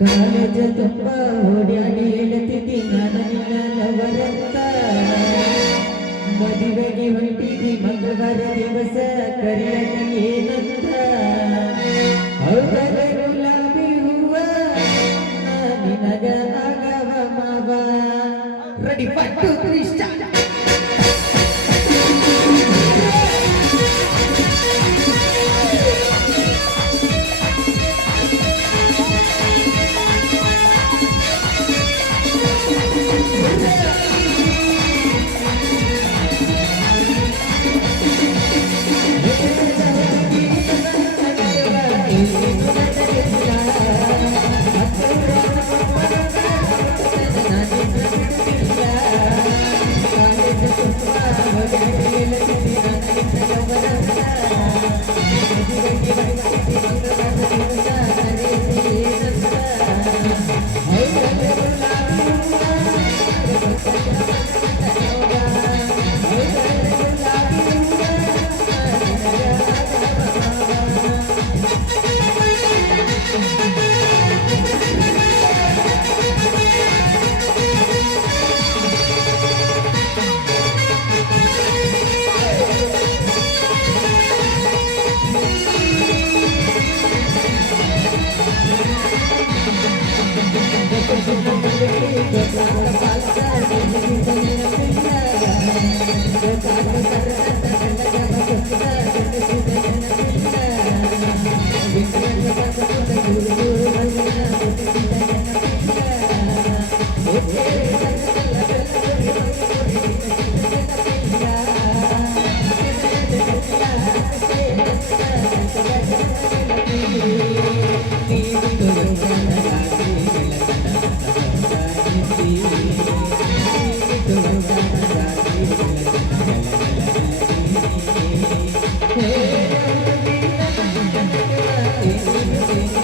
ಕಾಲೇಜ ತುಂಬ ಓಡ್ಯಾಡಿ ಹೇಳ್ತಿದ್ದಿ ನನವರಂತ ಮದುವೆಗೆ ಹೊಂಟಿದ್ದಿ ಮಂಗಳವಾರ ದಿವಸ ಕರಿಯಾಗಿ ಏನಂತ ಅವರ ಗುಲಾಬಿ ಹೂವ ನಿನಗ ಆಗವ ಮಾವ ರೆಡಿ ಪಟ್ಟು ಇಷ್ಟ Hey